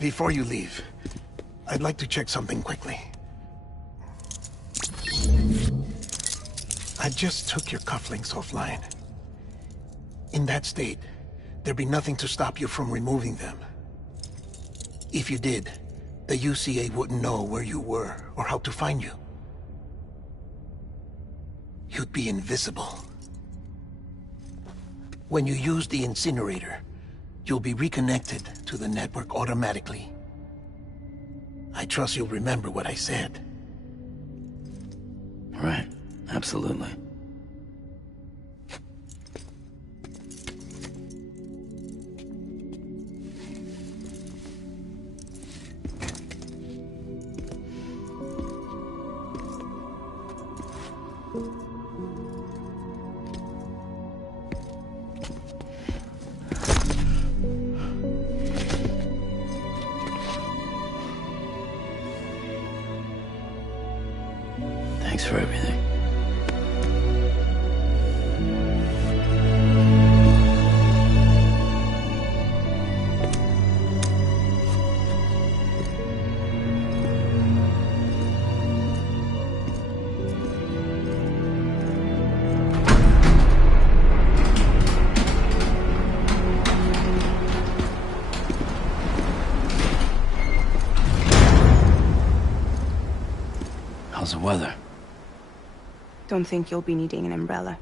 Before you leave, I'd like to check something quickly. I just took your cufflinks offline. In that state, there'd be nothing to stop you from removing them. If you did, the UCA wouldn't know where you were or how to find you. You'd be invisible. When you use the incinerator, you'll be reconnected to the network automatically. I trust you'll remember what I said. Right. Absolutely. Thanks for everything. How's the weather? Don't think you'll be needing an umbrella.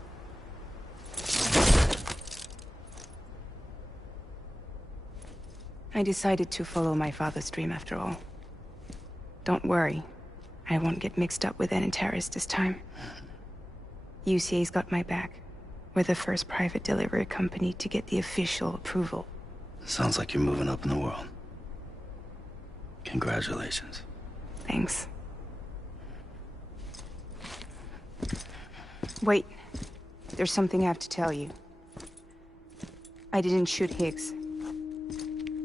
I decided to follow my father's dream after all. Don't worry. I won't get mixed up with any terrorists this time. UCA's got my back. We're the first private delivery company to get the official approval. Sounds like you're moving up in the world. Congratulations. Thanks. Wait. There's something I have to tell you. I didn't shoot Higgs.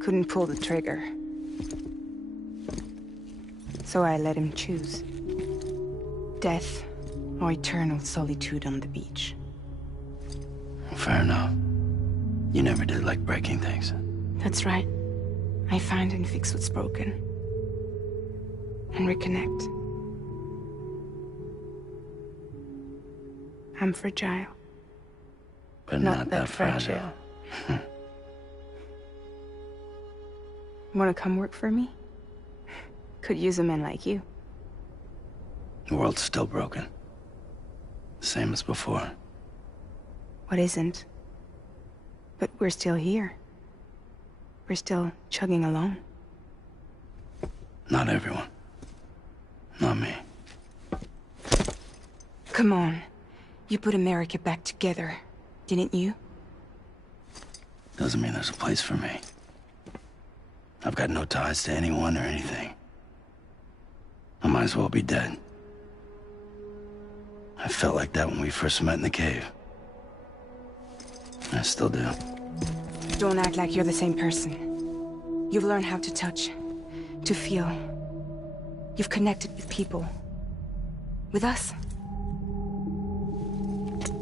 Couldn't pull the trigger. So I let him choose. Death or eternal solitude on the beach. Fair enough. You never did like breaking things. That's right. I find and fix what's broken. And reconnect. I'm fragile. But not that fragile. Wanna come work for me? Could use a man like you. The world's still broken. Same as before. What isn't? But we're still here. We're still chugging along. Not everyone. Not me. Come on. You put America back together, didn't you? Doesn't mean there's a place for me. I've got no ties to anyone or anything. I might as well be dead. I felt like that when we first met in the cave. I still do. Don't act like you're the same person. You've learned how to touch, to feel. You've connected with people. With us.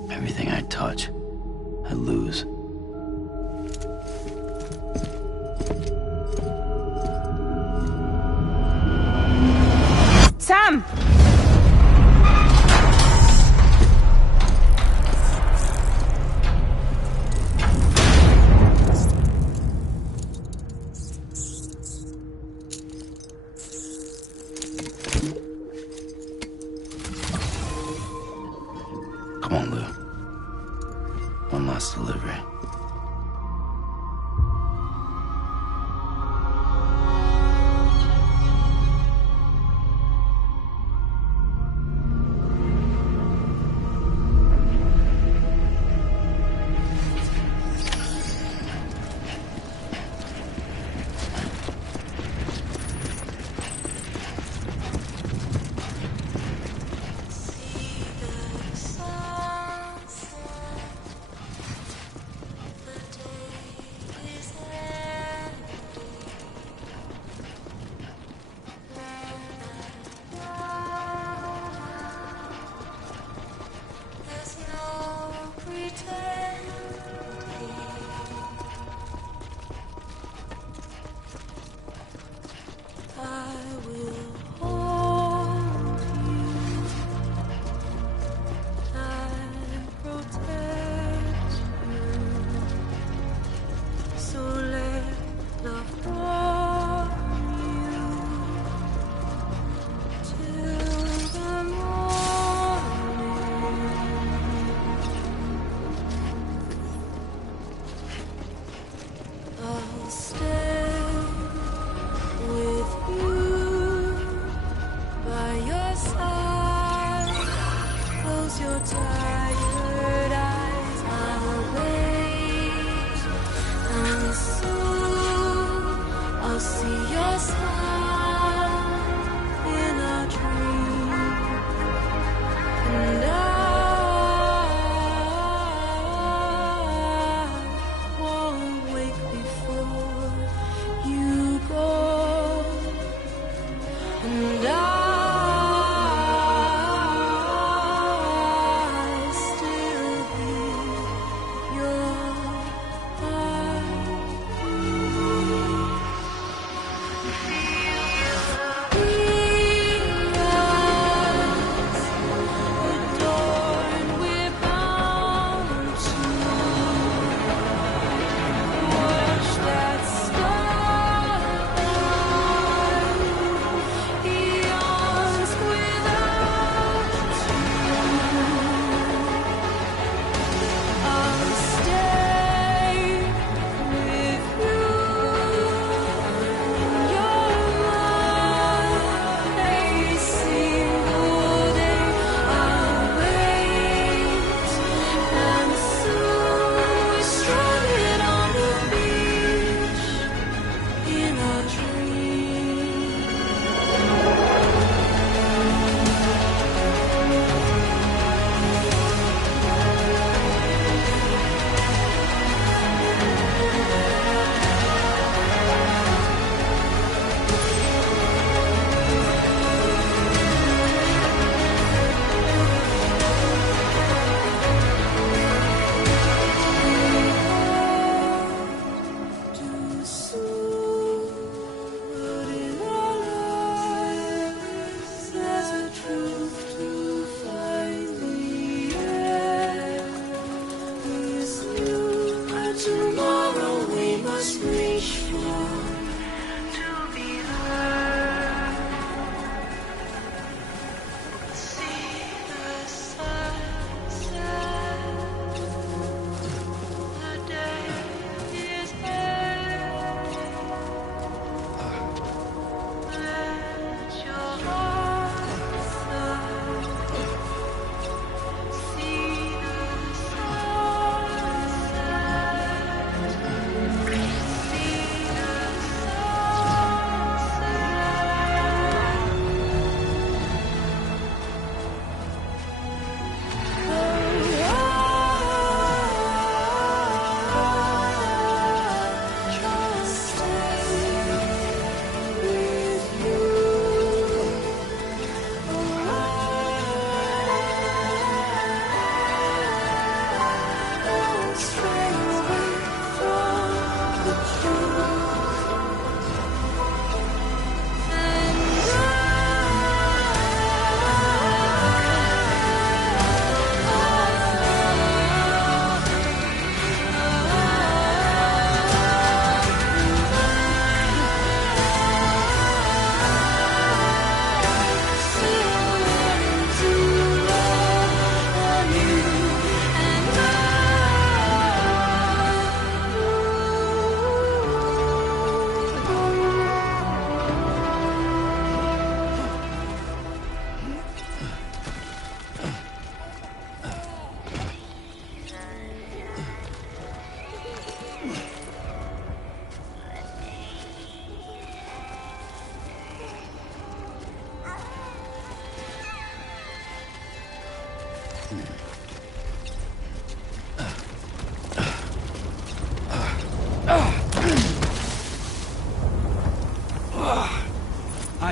Everything I touch, I lose. Sam! Come on, Lou. One last delivery.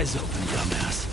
Eyes open, dumbass.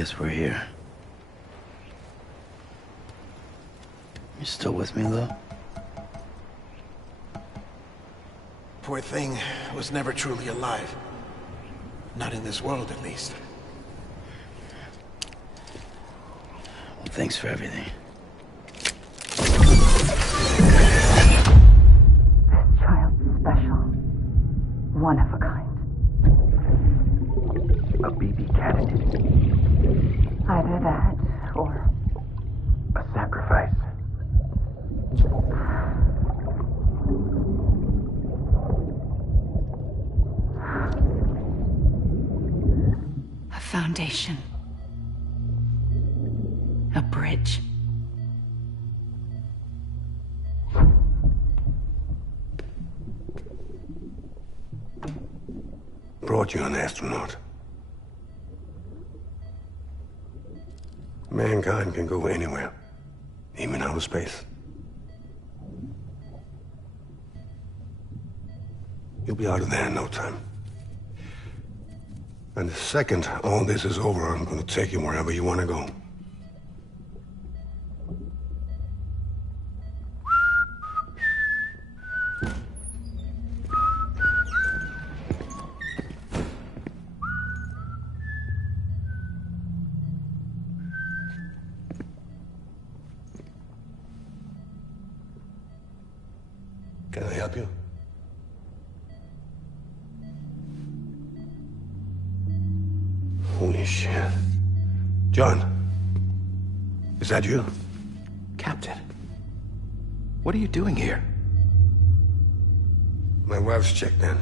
guess we're here. You still with me, though? Poor thing was never truly alive. Not in this world, at least. Well, thanks for everything. Child's special. One of a kind. A BB candidate. Either that, or... a sacrifice. A foundation. A bridge. Brought you an astronaut. Mankind can go anywhere, even outer space. You'll be out of there in no time. And the second all this is over, I'm gonna take you wherever you wanna go. Can I help you? Holy shit. John, is that you? Captain, what are you doing here? My wife's checked in.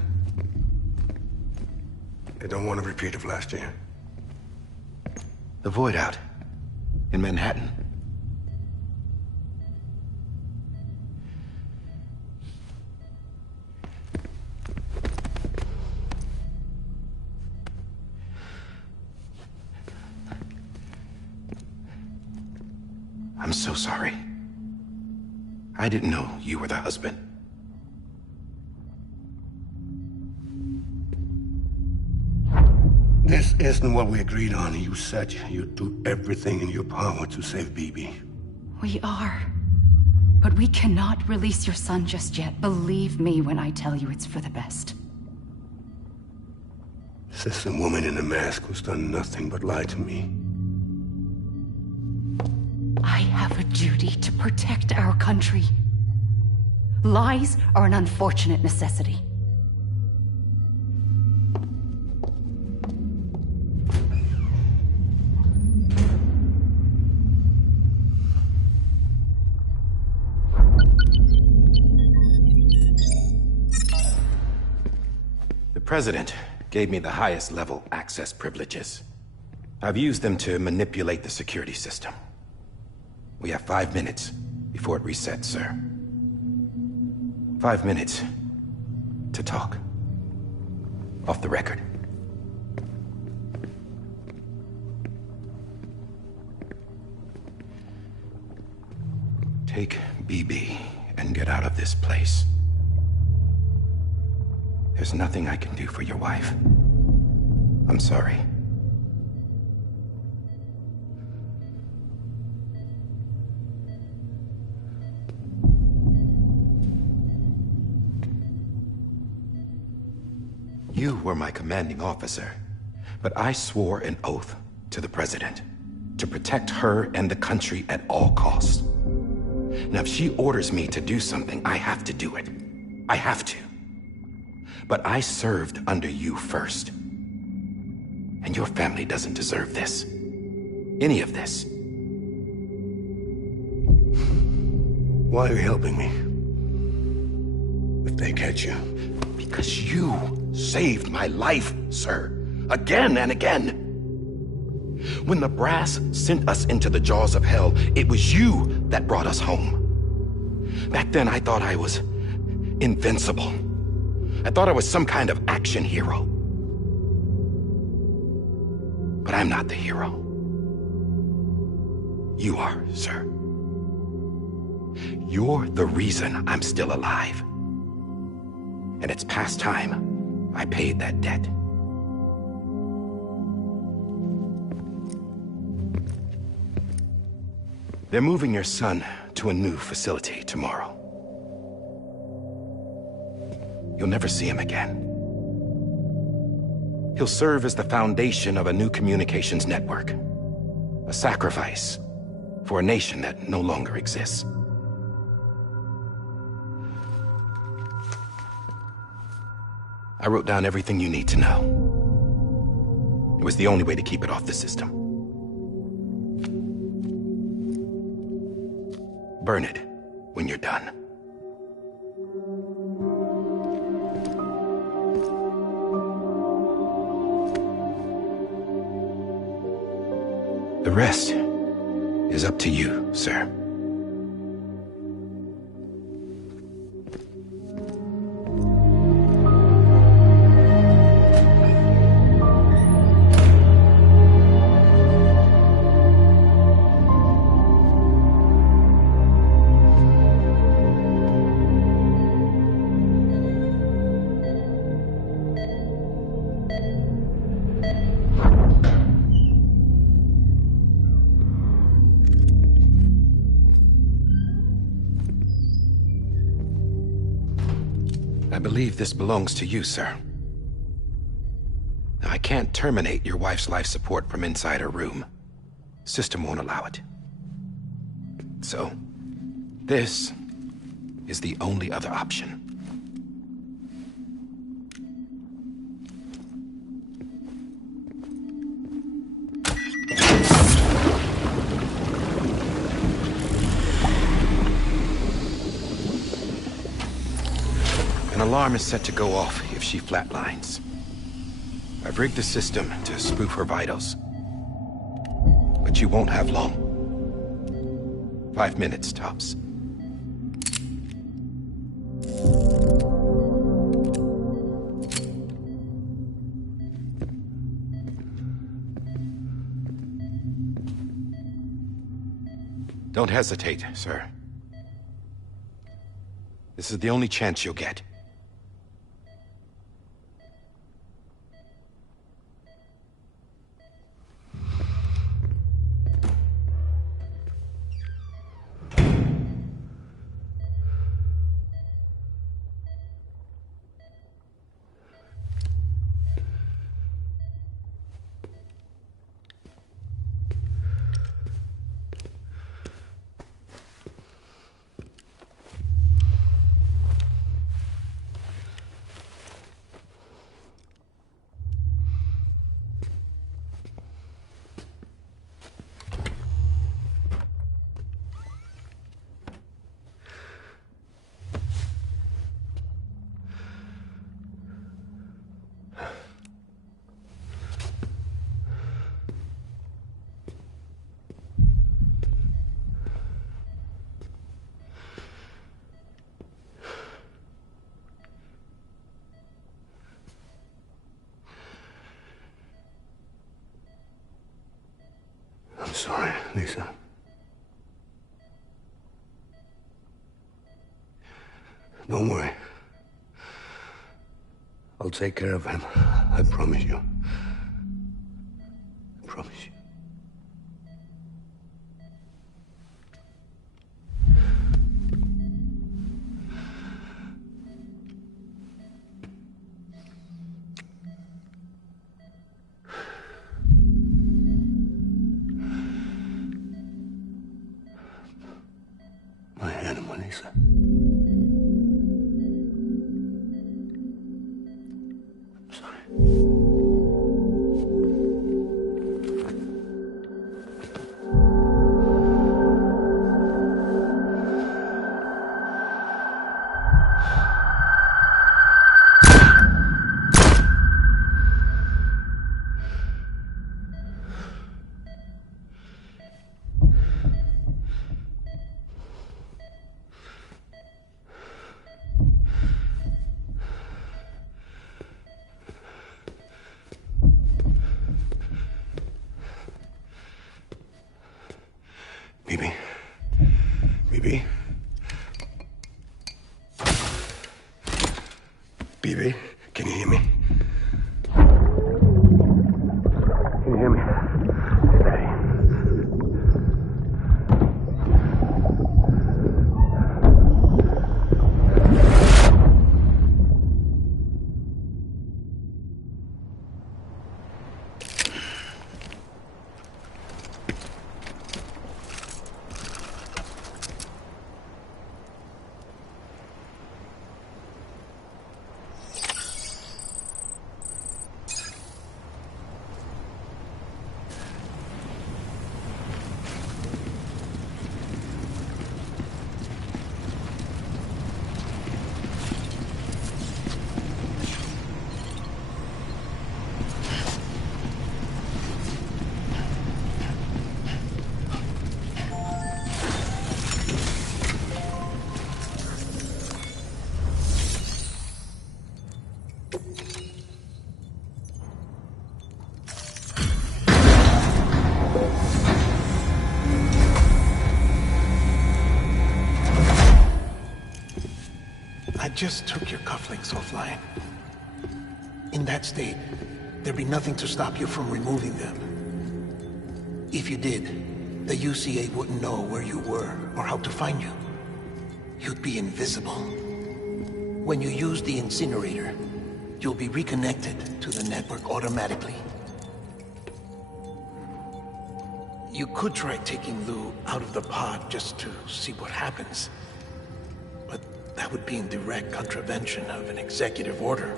They don't want a repeat of last year. The Void out. In Manhattan. I'm so sorry. I didn't know you were the husband. This isn't what we agreed on. You said you'd do everything in your power to save BB. We are. But we cannot release your son just yet. Believe me when I tell you it's for the best. This is a woman in a mask who's done nothing but lie to me. I have a duty to protect our country. Lies are an unfortunate necessity. The President gave me the highest level access privileges. I've used them to manipulate the security system. We have 5 minutes before it resets, sir. 5 minutes to talk. Off the record. Take BB and get out of this place. There's nothing I can do for your wife. I'm sorry. You were my commanding officer, but I swore an oath to the President to protect her and the country at all costs. Now, if she orders me to do something, I have to do it. I have to. But I served under you first. And your family doesn't deserve this. Any of this. Why are you helping me? If they catch you. Because you saved my life, sir. Again and again. When the brass sent us into the jaws of hell, it was you that brought us home. Back then, I thought I was invincible. I thought I was some kind of action hero. But I'm not the hero. You are, sir. You're the reason I'm still alive. And it's past time I paid that debt. They're moving your son to a new facility tomorrow. You'll never see him again. He'll serve as the foundation of a new communications network. A sacrifice for a nation that no longer exists. I wrote down everything you need to know. It was the only way to keep it off the system. Burn it when you're done. The rest is up to you, sir. I believe this belongs to you, sir. I can't terminate your wife's life support from inside her room. System won't allow it. So, this is the only other option. An alarm is set to go off if she flatlines. I've rigged the system to spoof her vitals. But you won't have long. 5 minutes, tops. Don't hesitate, sir. This is the only chance you'll get. I'm sorry, Lisa. Don't worry. I'll take care of him. I promise you. I promise you. My animal, Lisa. I'm sorry. just took your cufflinks offline. In that state, there'd be nothing to stop you from removing them. If you did, the UCA wouldn't know where you were or how to find you. You'd be invisible. When you use the incinerator, you'll be reconnected to the network automatically. You could try taking Lou out of the pod just to see what happens. But that would be in direct contravention of an executive order.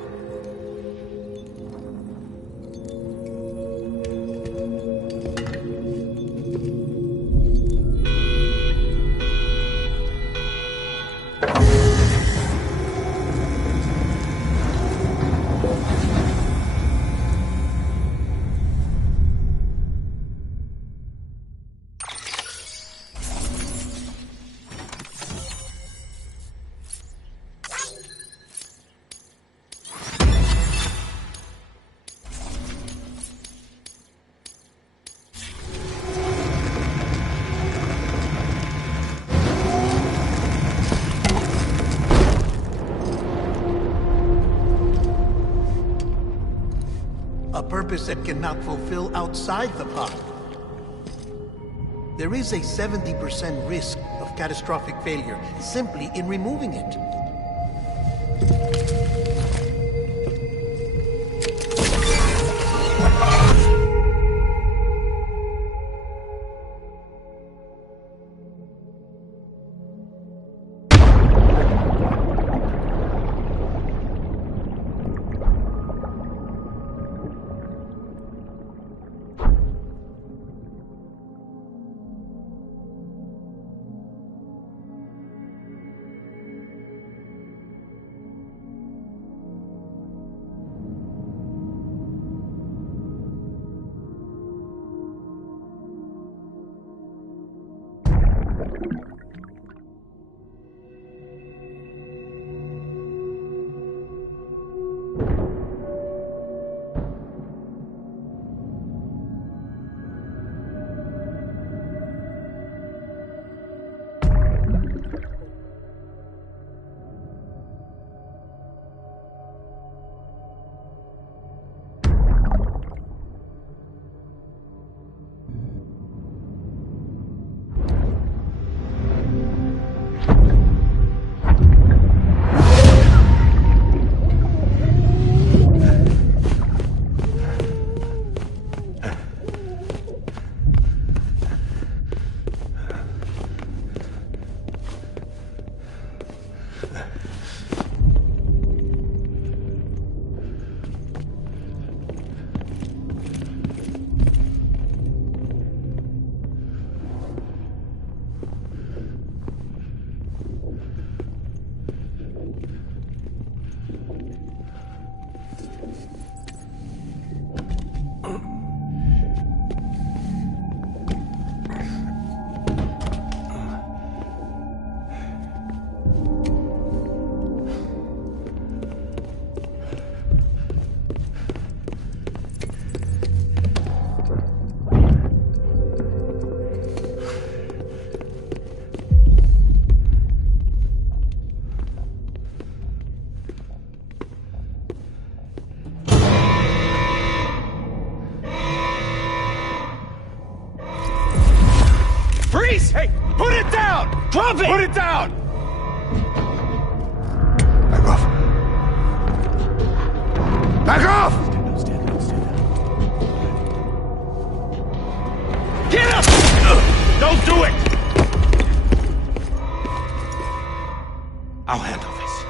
Purpose that cannot fulfill outside the pod. There is a 70% risk of catastrophic failure simply in removing it. Hey, put it down! Drop it! Put it down! Back off. Back off! Stand down. Get up! Don't do it! I'll handle this.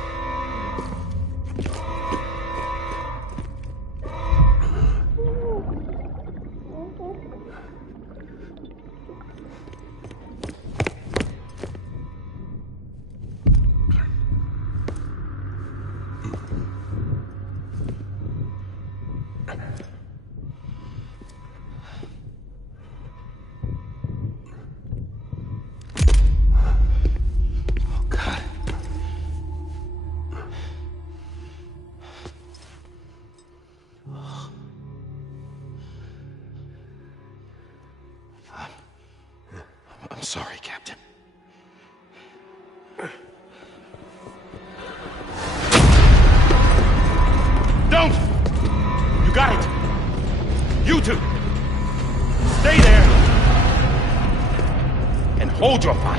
I'm sorry, Captain. Hold your fire.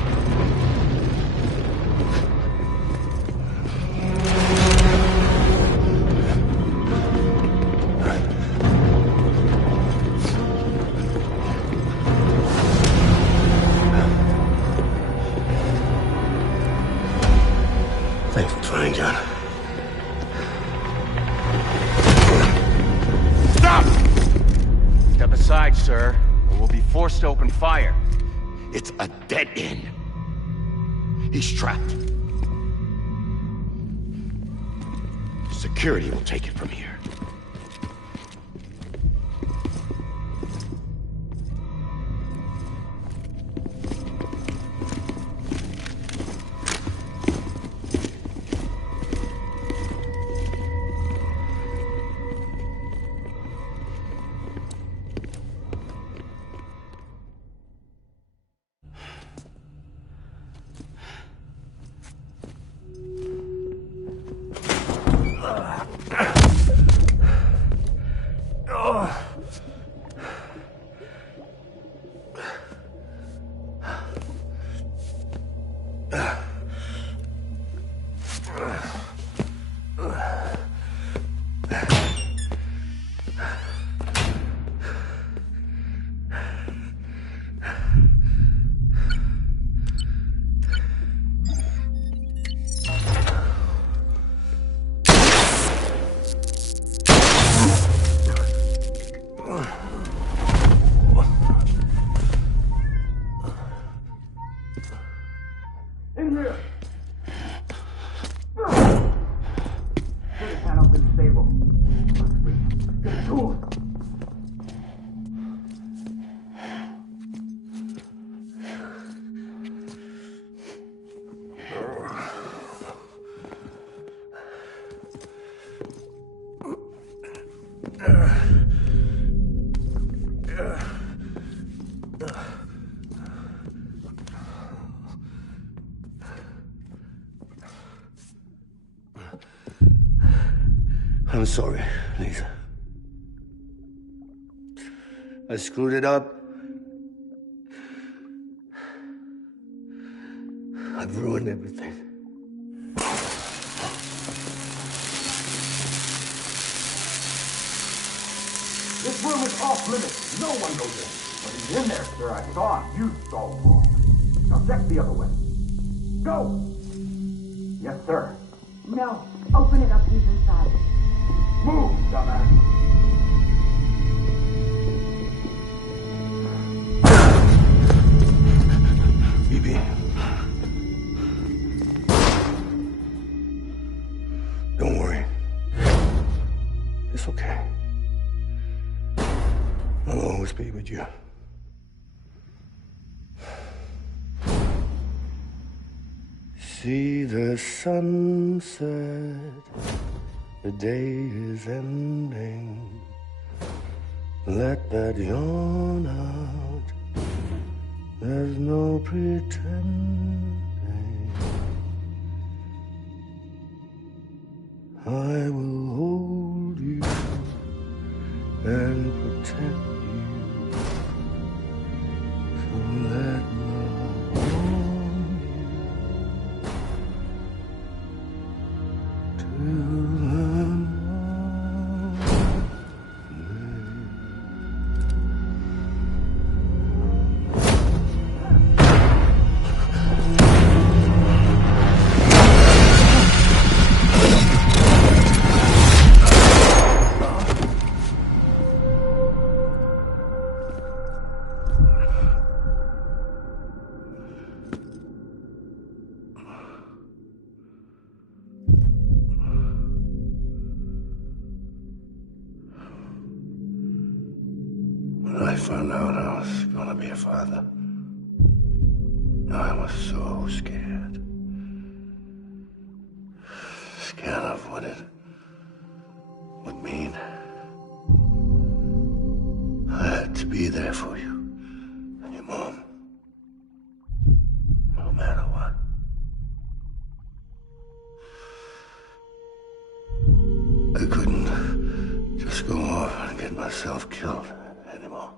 Thanks for trying, John. Stop! Step aside, sir, or we'll be forced to open fire. It's a dead end. He's trapped. Security will take it from here. I'm sorry, Lisa. I screwed it up. I've ruined everything. This room is off limits. No one goes in. But he's in there, sir. I saw him. You saw him wrong. Now check the other way. Go! Yes, sir. No. Open it up. He's inside. Move, dumbass. Bibi. Don't worry. It's okay. I'll always be with you. See the sunset, the day is ending. Let that yawn out, there's no pretending. I will hold you and protect you. So let love warm you till When I found out I was gonna be a father, I was so scared. Scared of what it would mean. I had to be there for you and your mom, no matter what. I couldn't just go off and get myself killed anymore.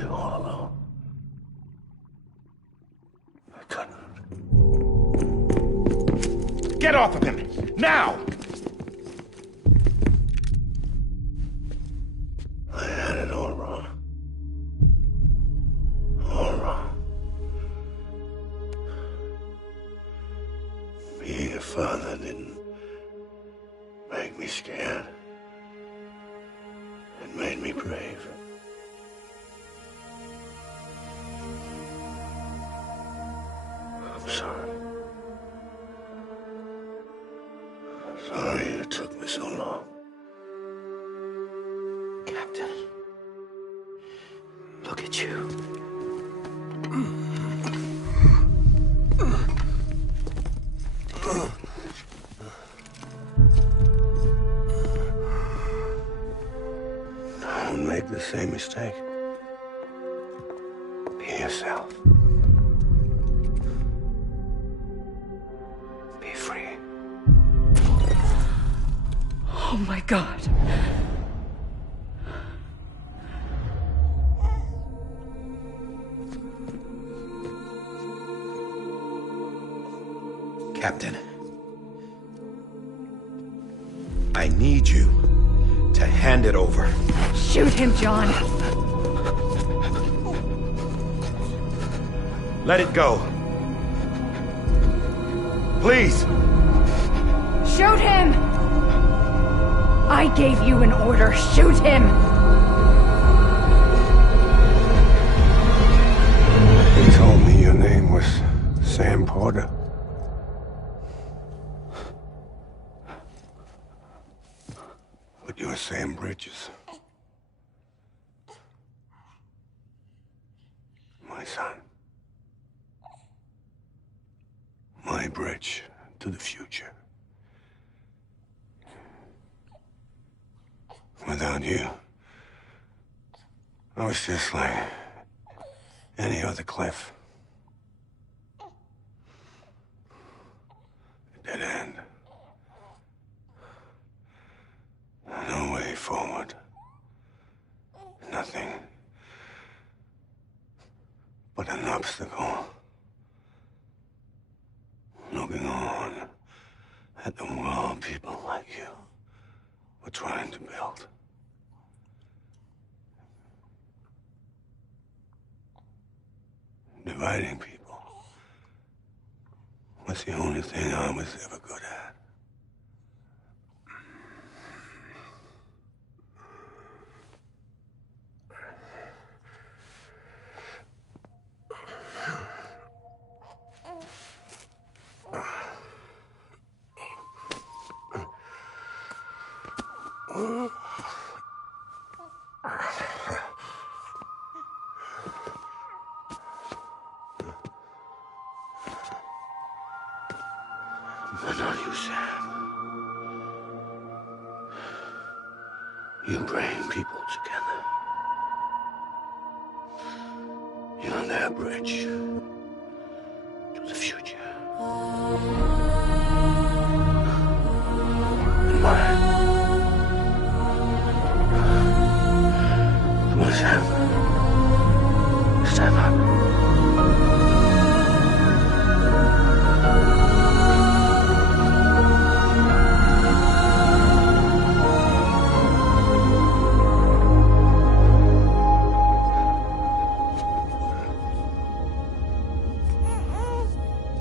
you all alone. I couldn't. Get off of him! Now! I had it all wrong. All wrong. Being a father didn't make me scared. It made me brave. I'm sorry. Sorry it took me so long. Captain, look at you. Don't make the same mistake. Be yourself. Be free. Oh my God. Captain, I need you to hand it over. Shoot him, John. Let it go. Please. Shoot him! I gave you an order. Shoot him! He told me your name was Sam Porter. But you're Sam Bridges. My son. My bridge to the future. Without you, I was just like any other Cliff. A dead end. No way forward. Nothing but an obstacle. Looking on at the world people like you were trying to build. Dividing people was the only thing I was ever good at. But not you, Sam. You bring people together. You're their bridge to the future. And mine. Come on, Sam. Stand up.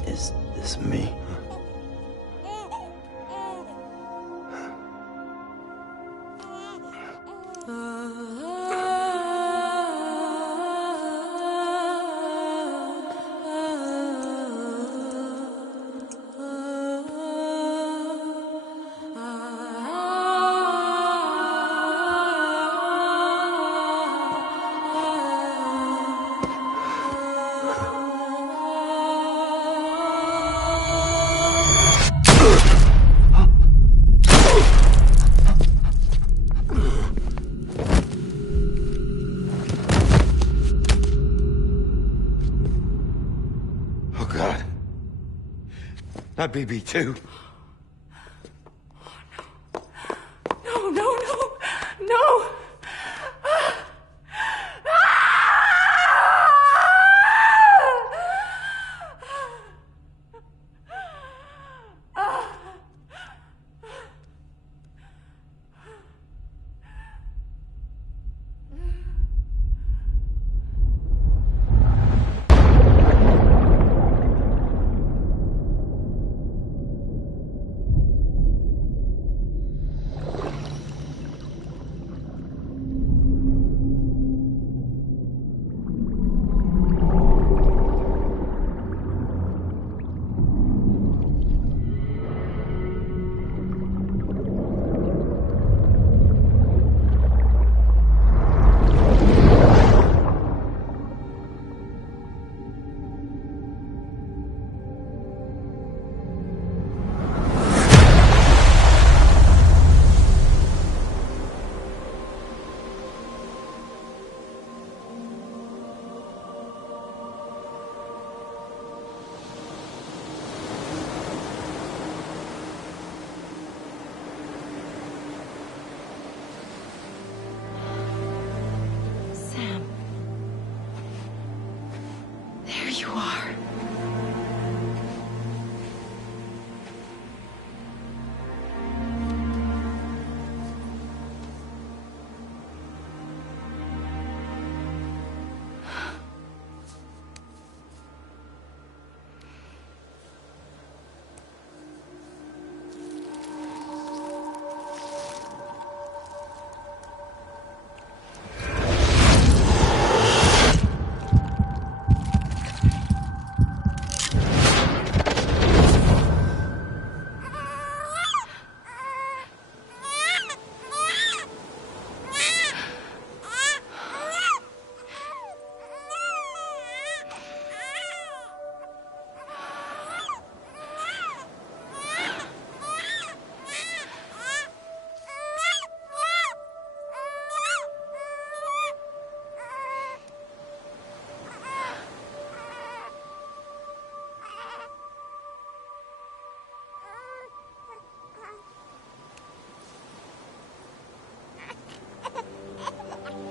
Is this me? Not BB2. No, no, no, no! you are.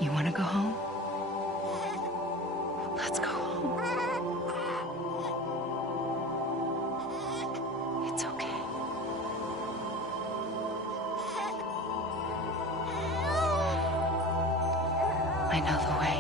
You want to go home? Let's go home. It's okay. I know the way.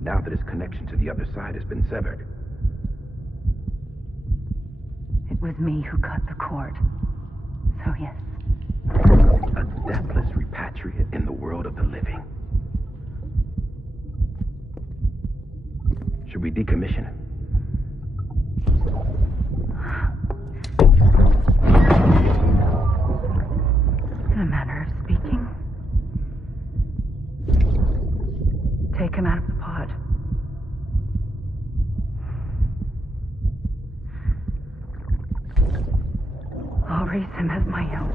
Now that his connection to the other side has been severed. It was me who cut the cord. So yes. A deathless repatriate in the world of the living. Should we decommission him? In a manner of speaking. Take him out of the pod. I'll raise him as my own.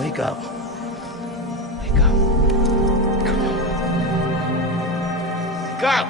Wake up. Wake up. Come on. Wake up!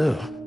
do.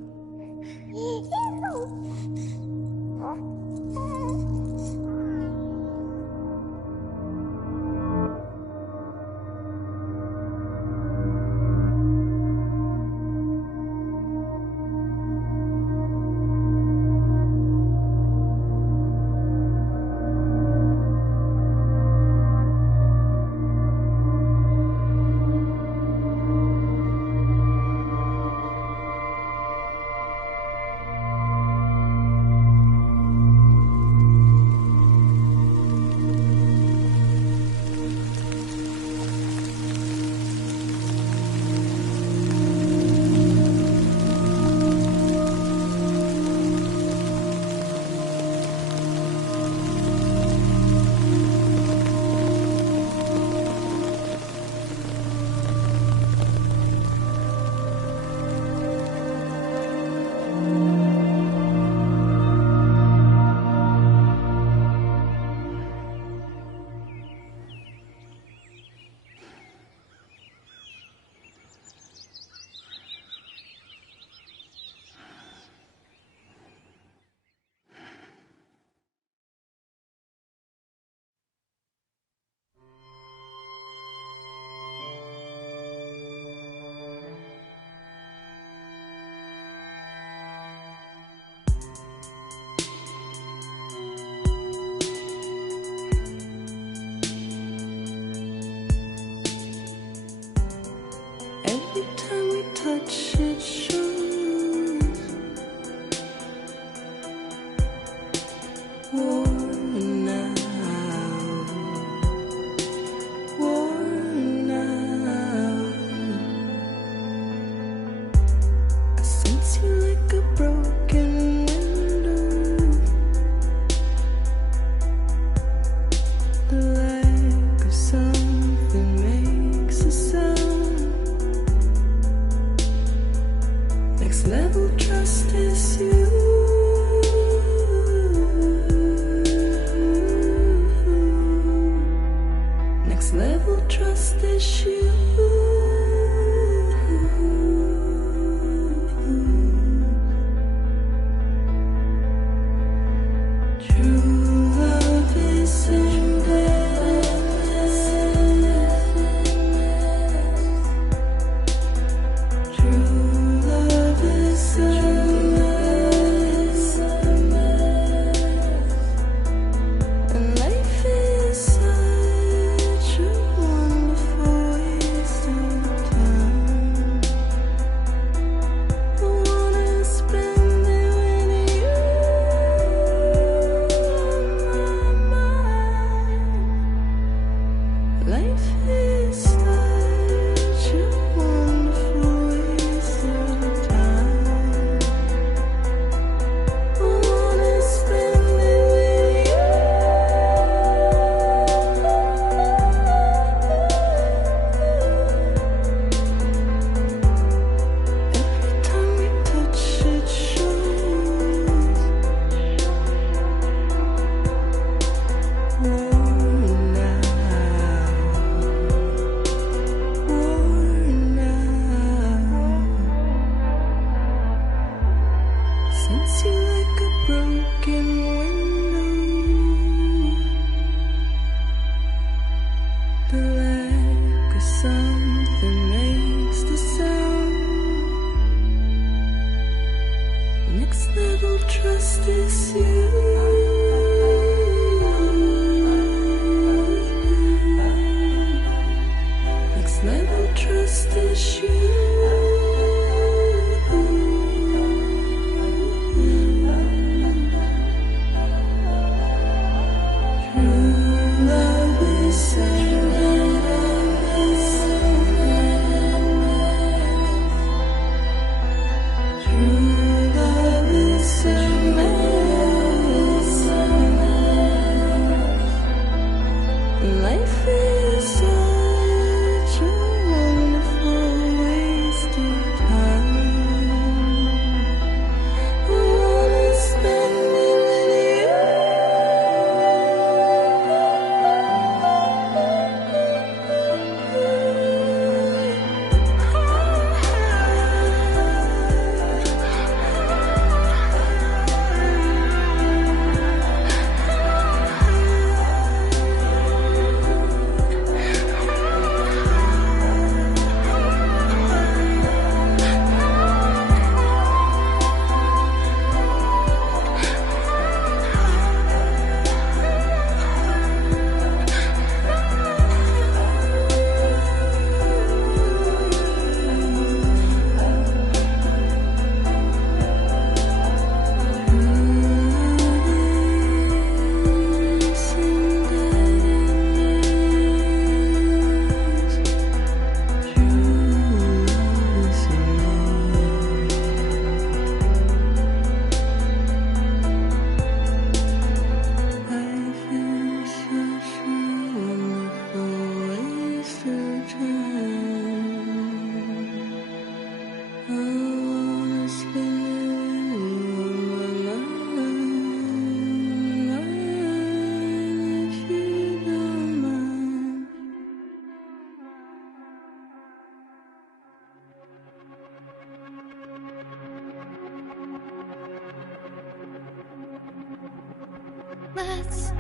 Let's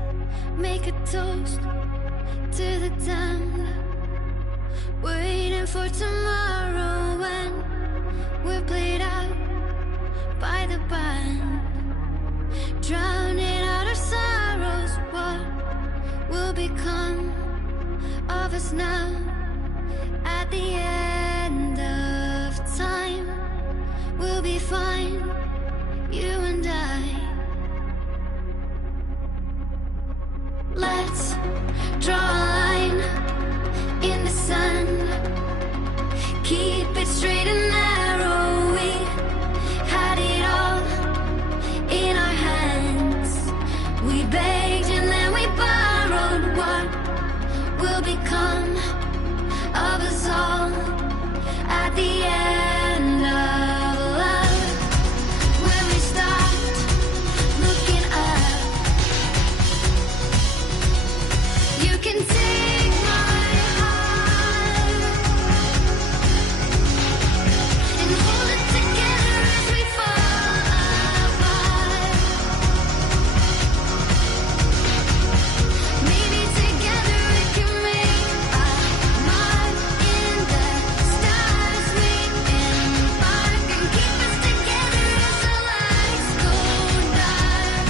make a toast to the damned, waiting for tomorrow when we're played out by the band, drowning out our sorrows. What will become of us now at the end of time? We'll be fine, you and I. Let's draw a line in the sand, keep it straight and narrow. We had it all in our hands. We begged and then we borrowed. What will become of us all at the end of love? When we stopped looking up, you can take my heart and hold it together as we fall apart. Maybe together we can make a mark in the stars. We embark and keep us together as the lights go dark.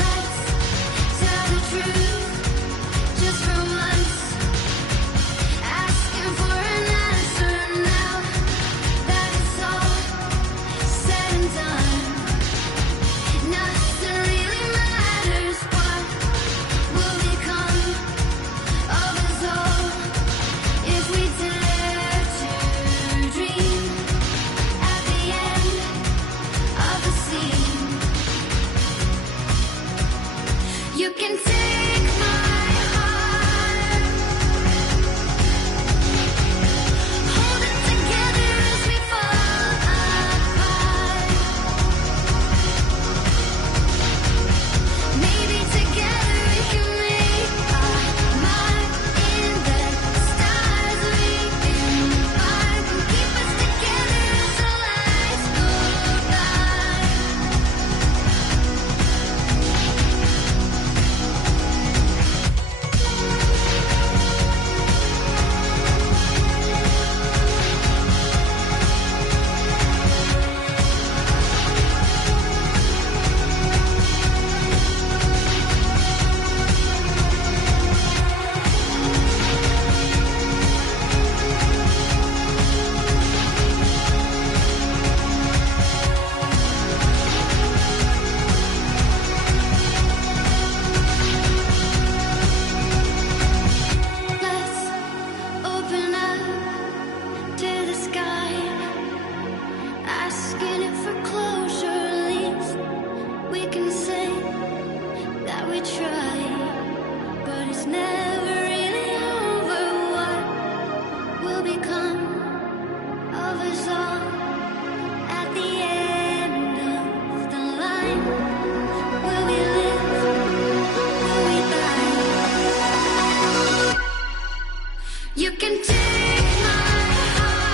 Let's tell the truth just for once, asking for an answer now that it's all said and done. Nothing really matters. What will become of us all if we dare to dream at the end of the scene? You can take my heart, hold it together as we fall apart. Maybe together we can make a mark in the stars. We embark and keep us together as the lights go dark. Let's open up to the sky, asking it for closure. At least we can say that we tried, but it's never really over. What will become of us all at the end of the line? Will we live? Will we die? You can take my heart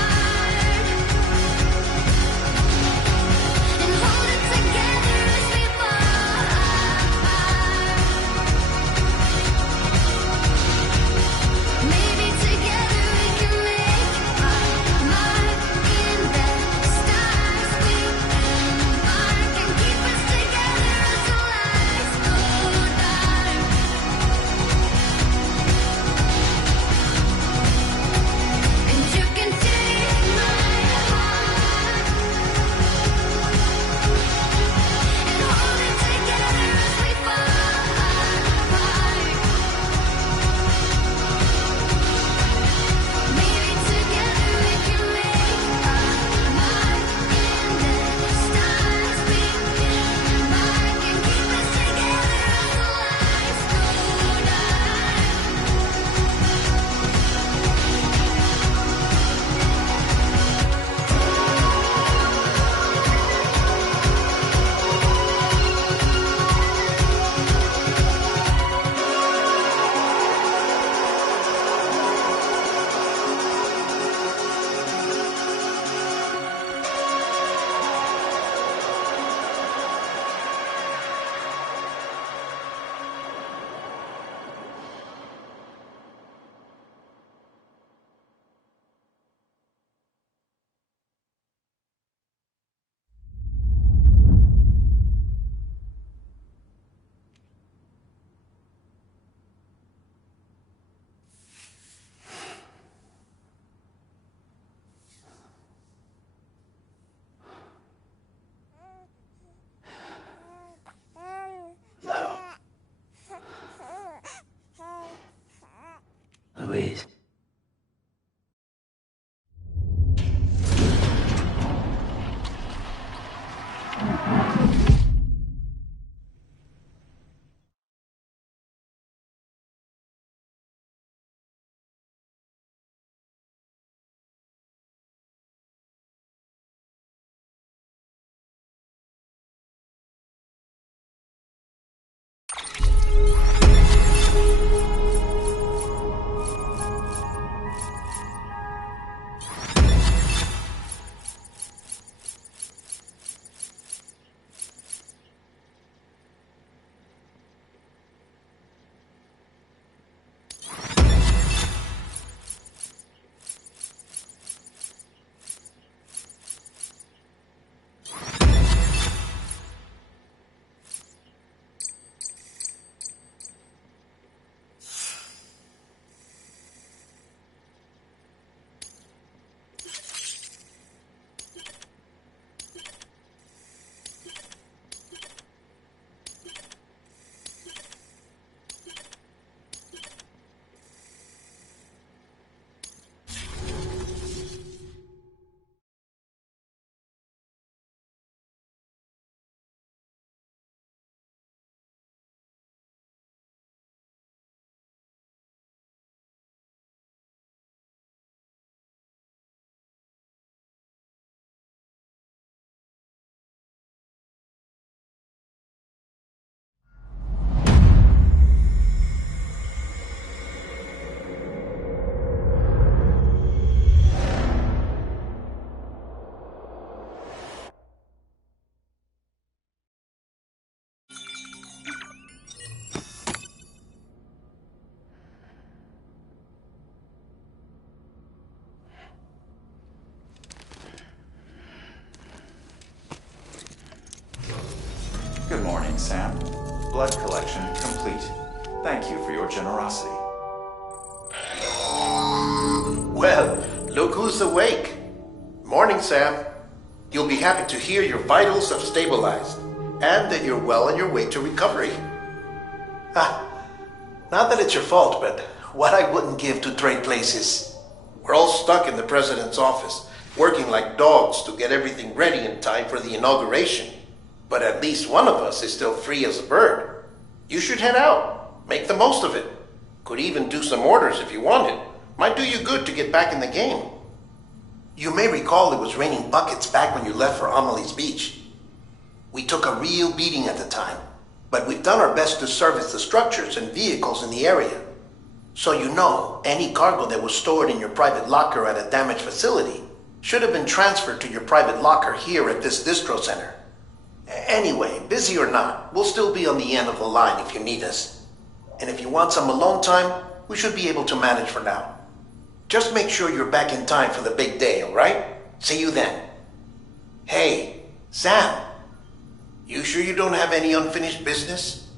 Good morning, Sam. Blood collection complete. Thank you for your generosity. Well, look who's awake. Morning, Sam. You'll be happy to hear your vitals have stabilized, and that you're well on your way to recovery. Not that it's your fault, but what I wouldn't give to trade places. We're all stuck in the president's office, working like dogs to get everything ready in time for the inauguration. But at least one of us is still free as a bird. You should head out. Make the most of it. Could even do some orders if you wanted. Might do you good to get back in the game. You may recall it was raining buckets back when you left for Amelie's Beach. We took a real beating at the time, but we've done our best to service the structures and vehicles in the area. So you know, any cargo that was stored in your private locker at a damaged facility should have been transferred to your private locker here at this distro center. Anyway, busy or not, we'll still be on the end of the line if you need us. And if you want some alone time, we should be able to manage for now. Just make sure you're back in time for the big day, all right? See you then. Hey, Sam, you sure you don't have any unfinished business?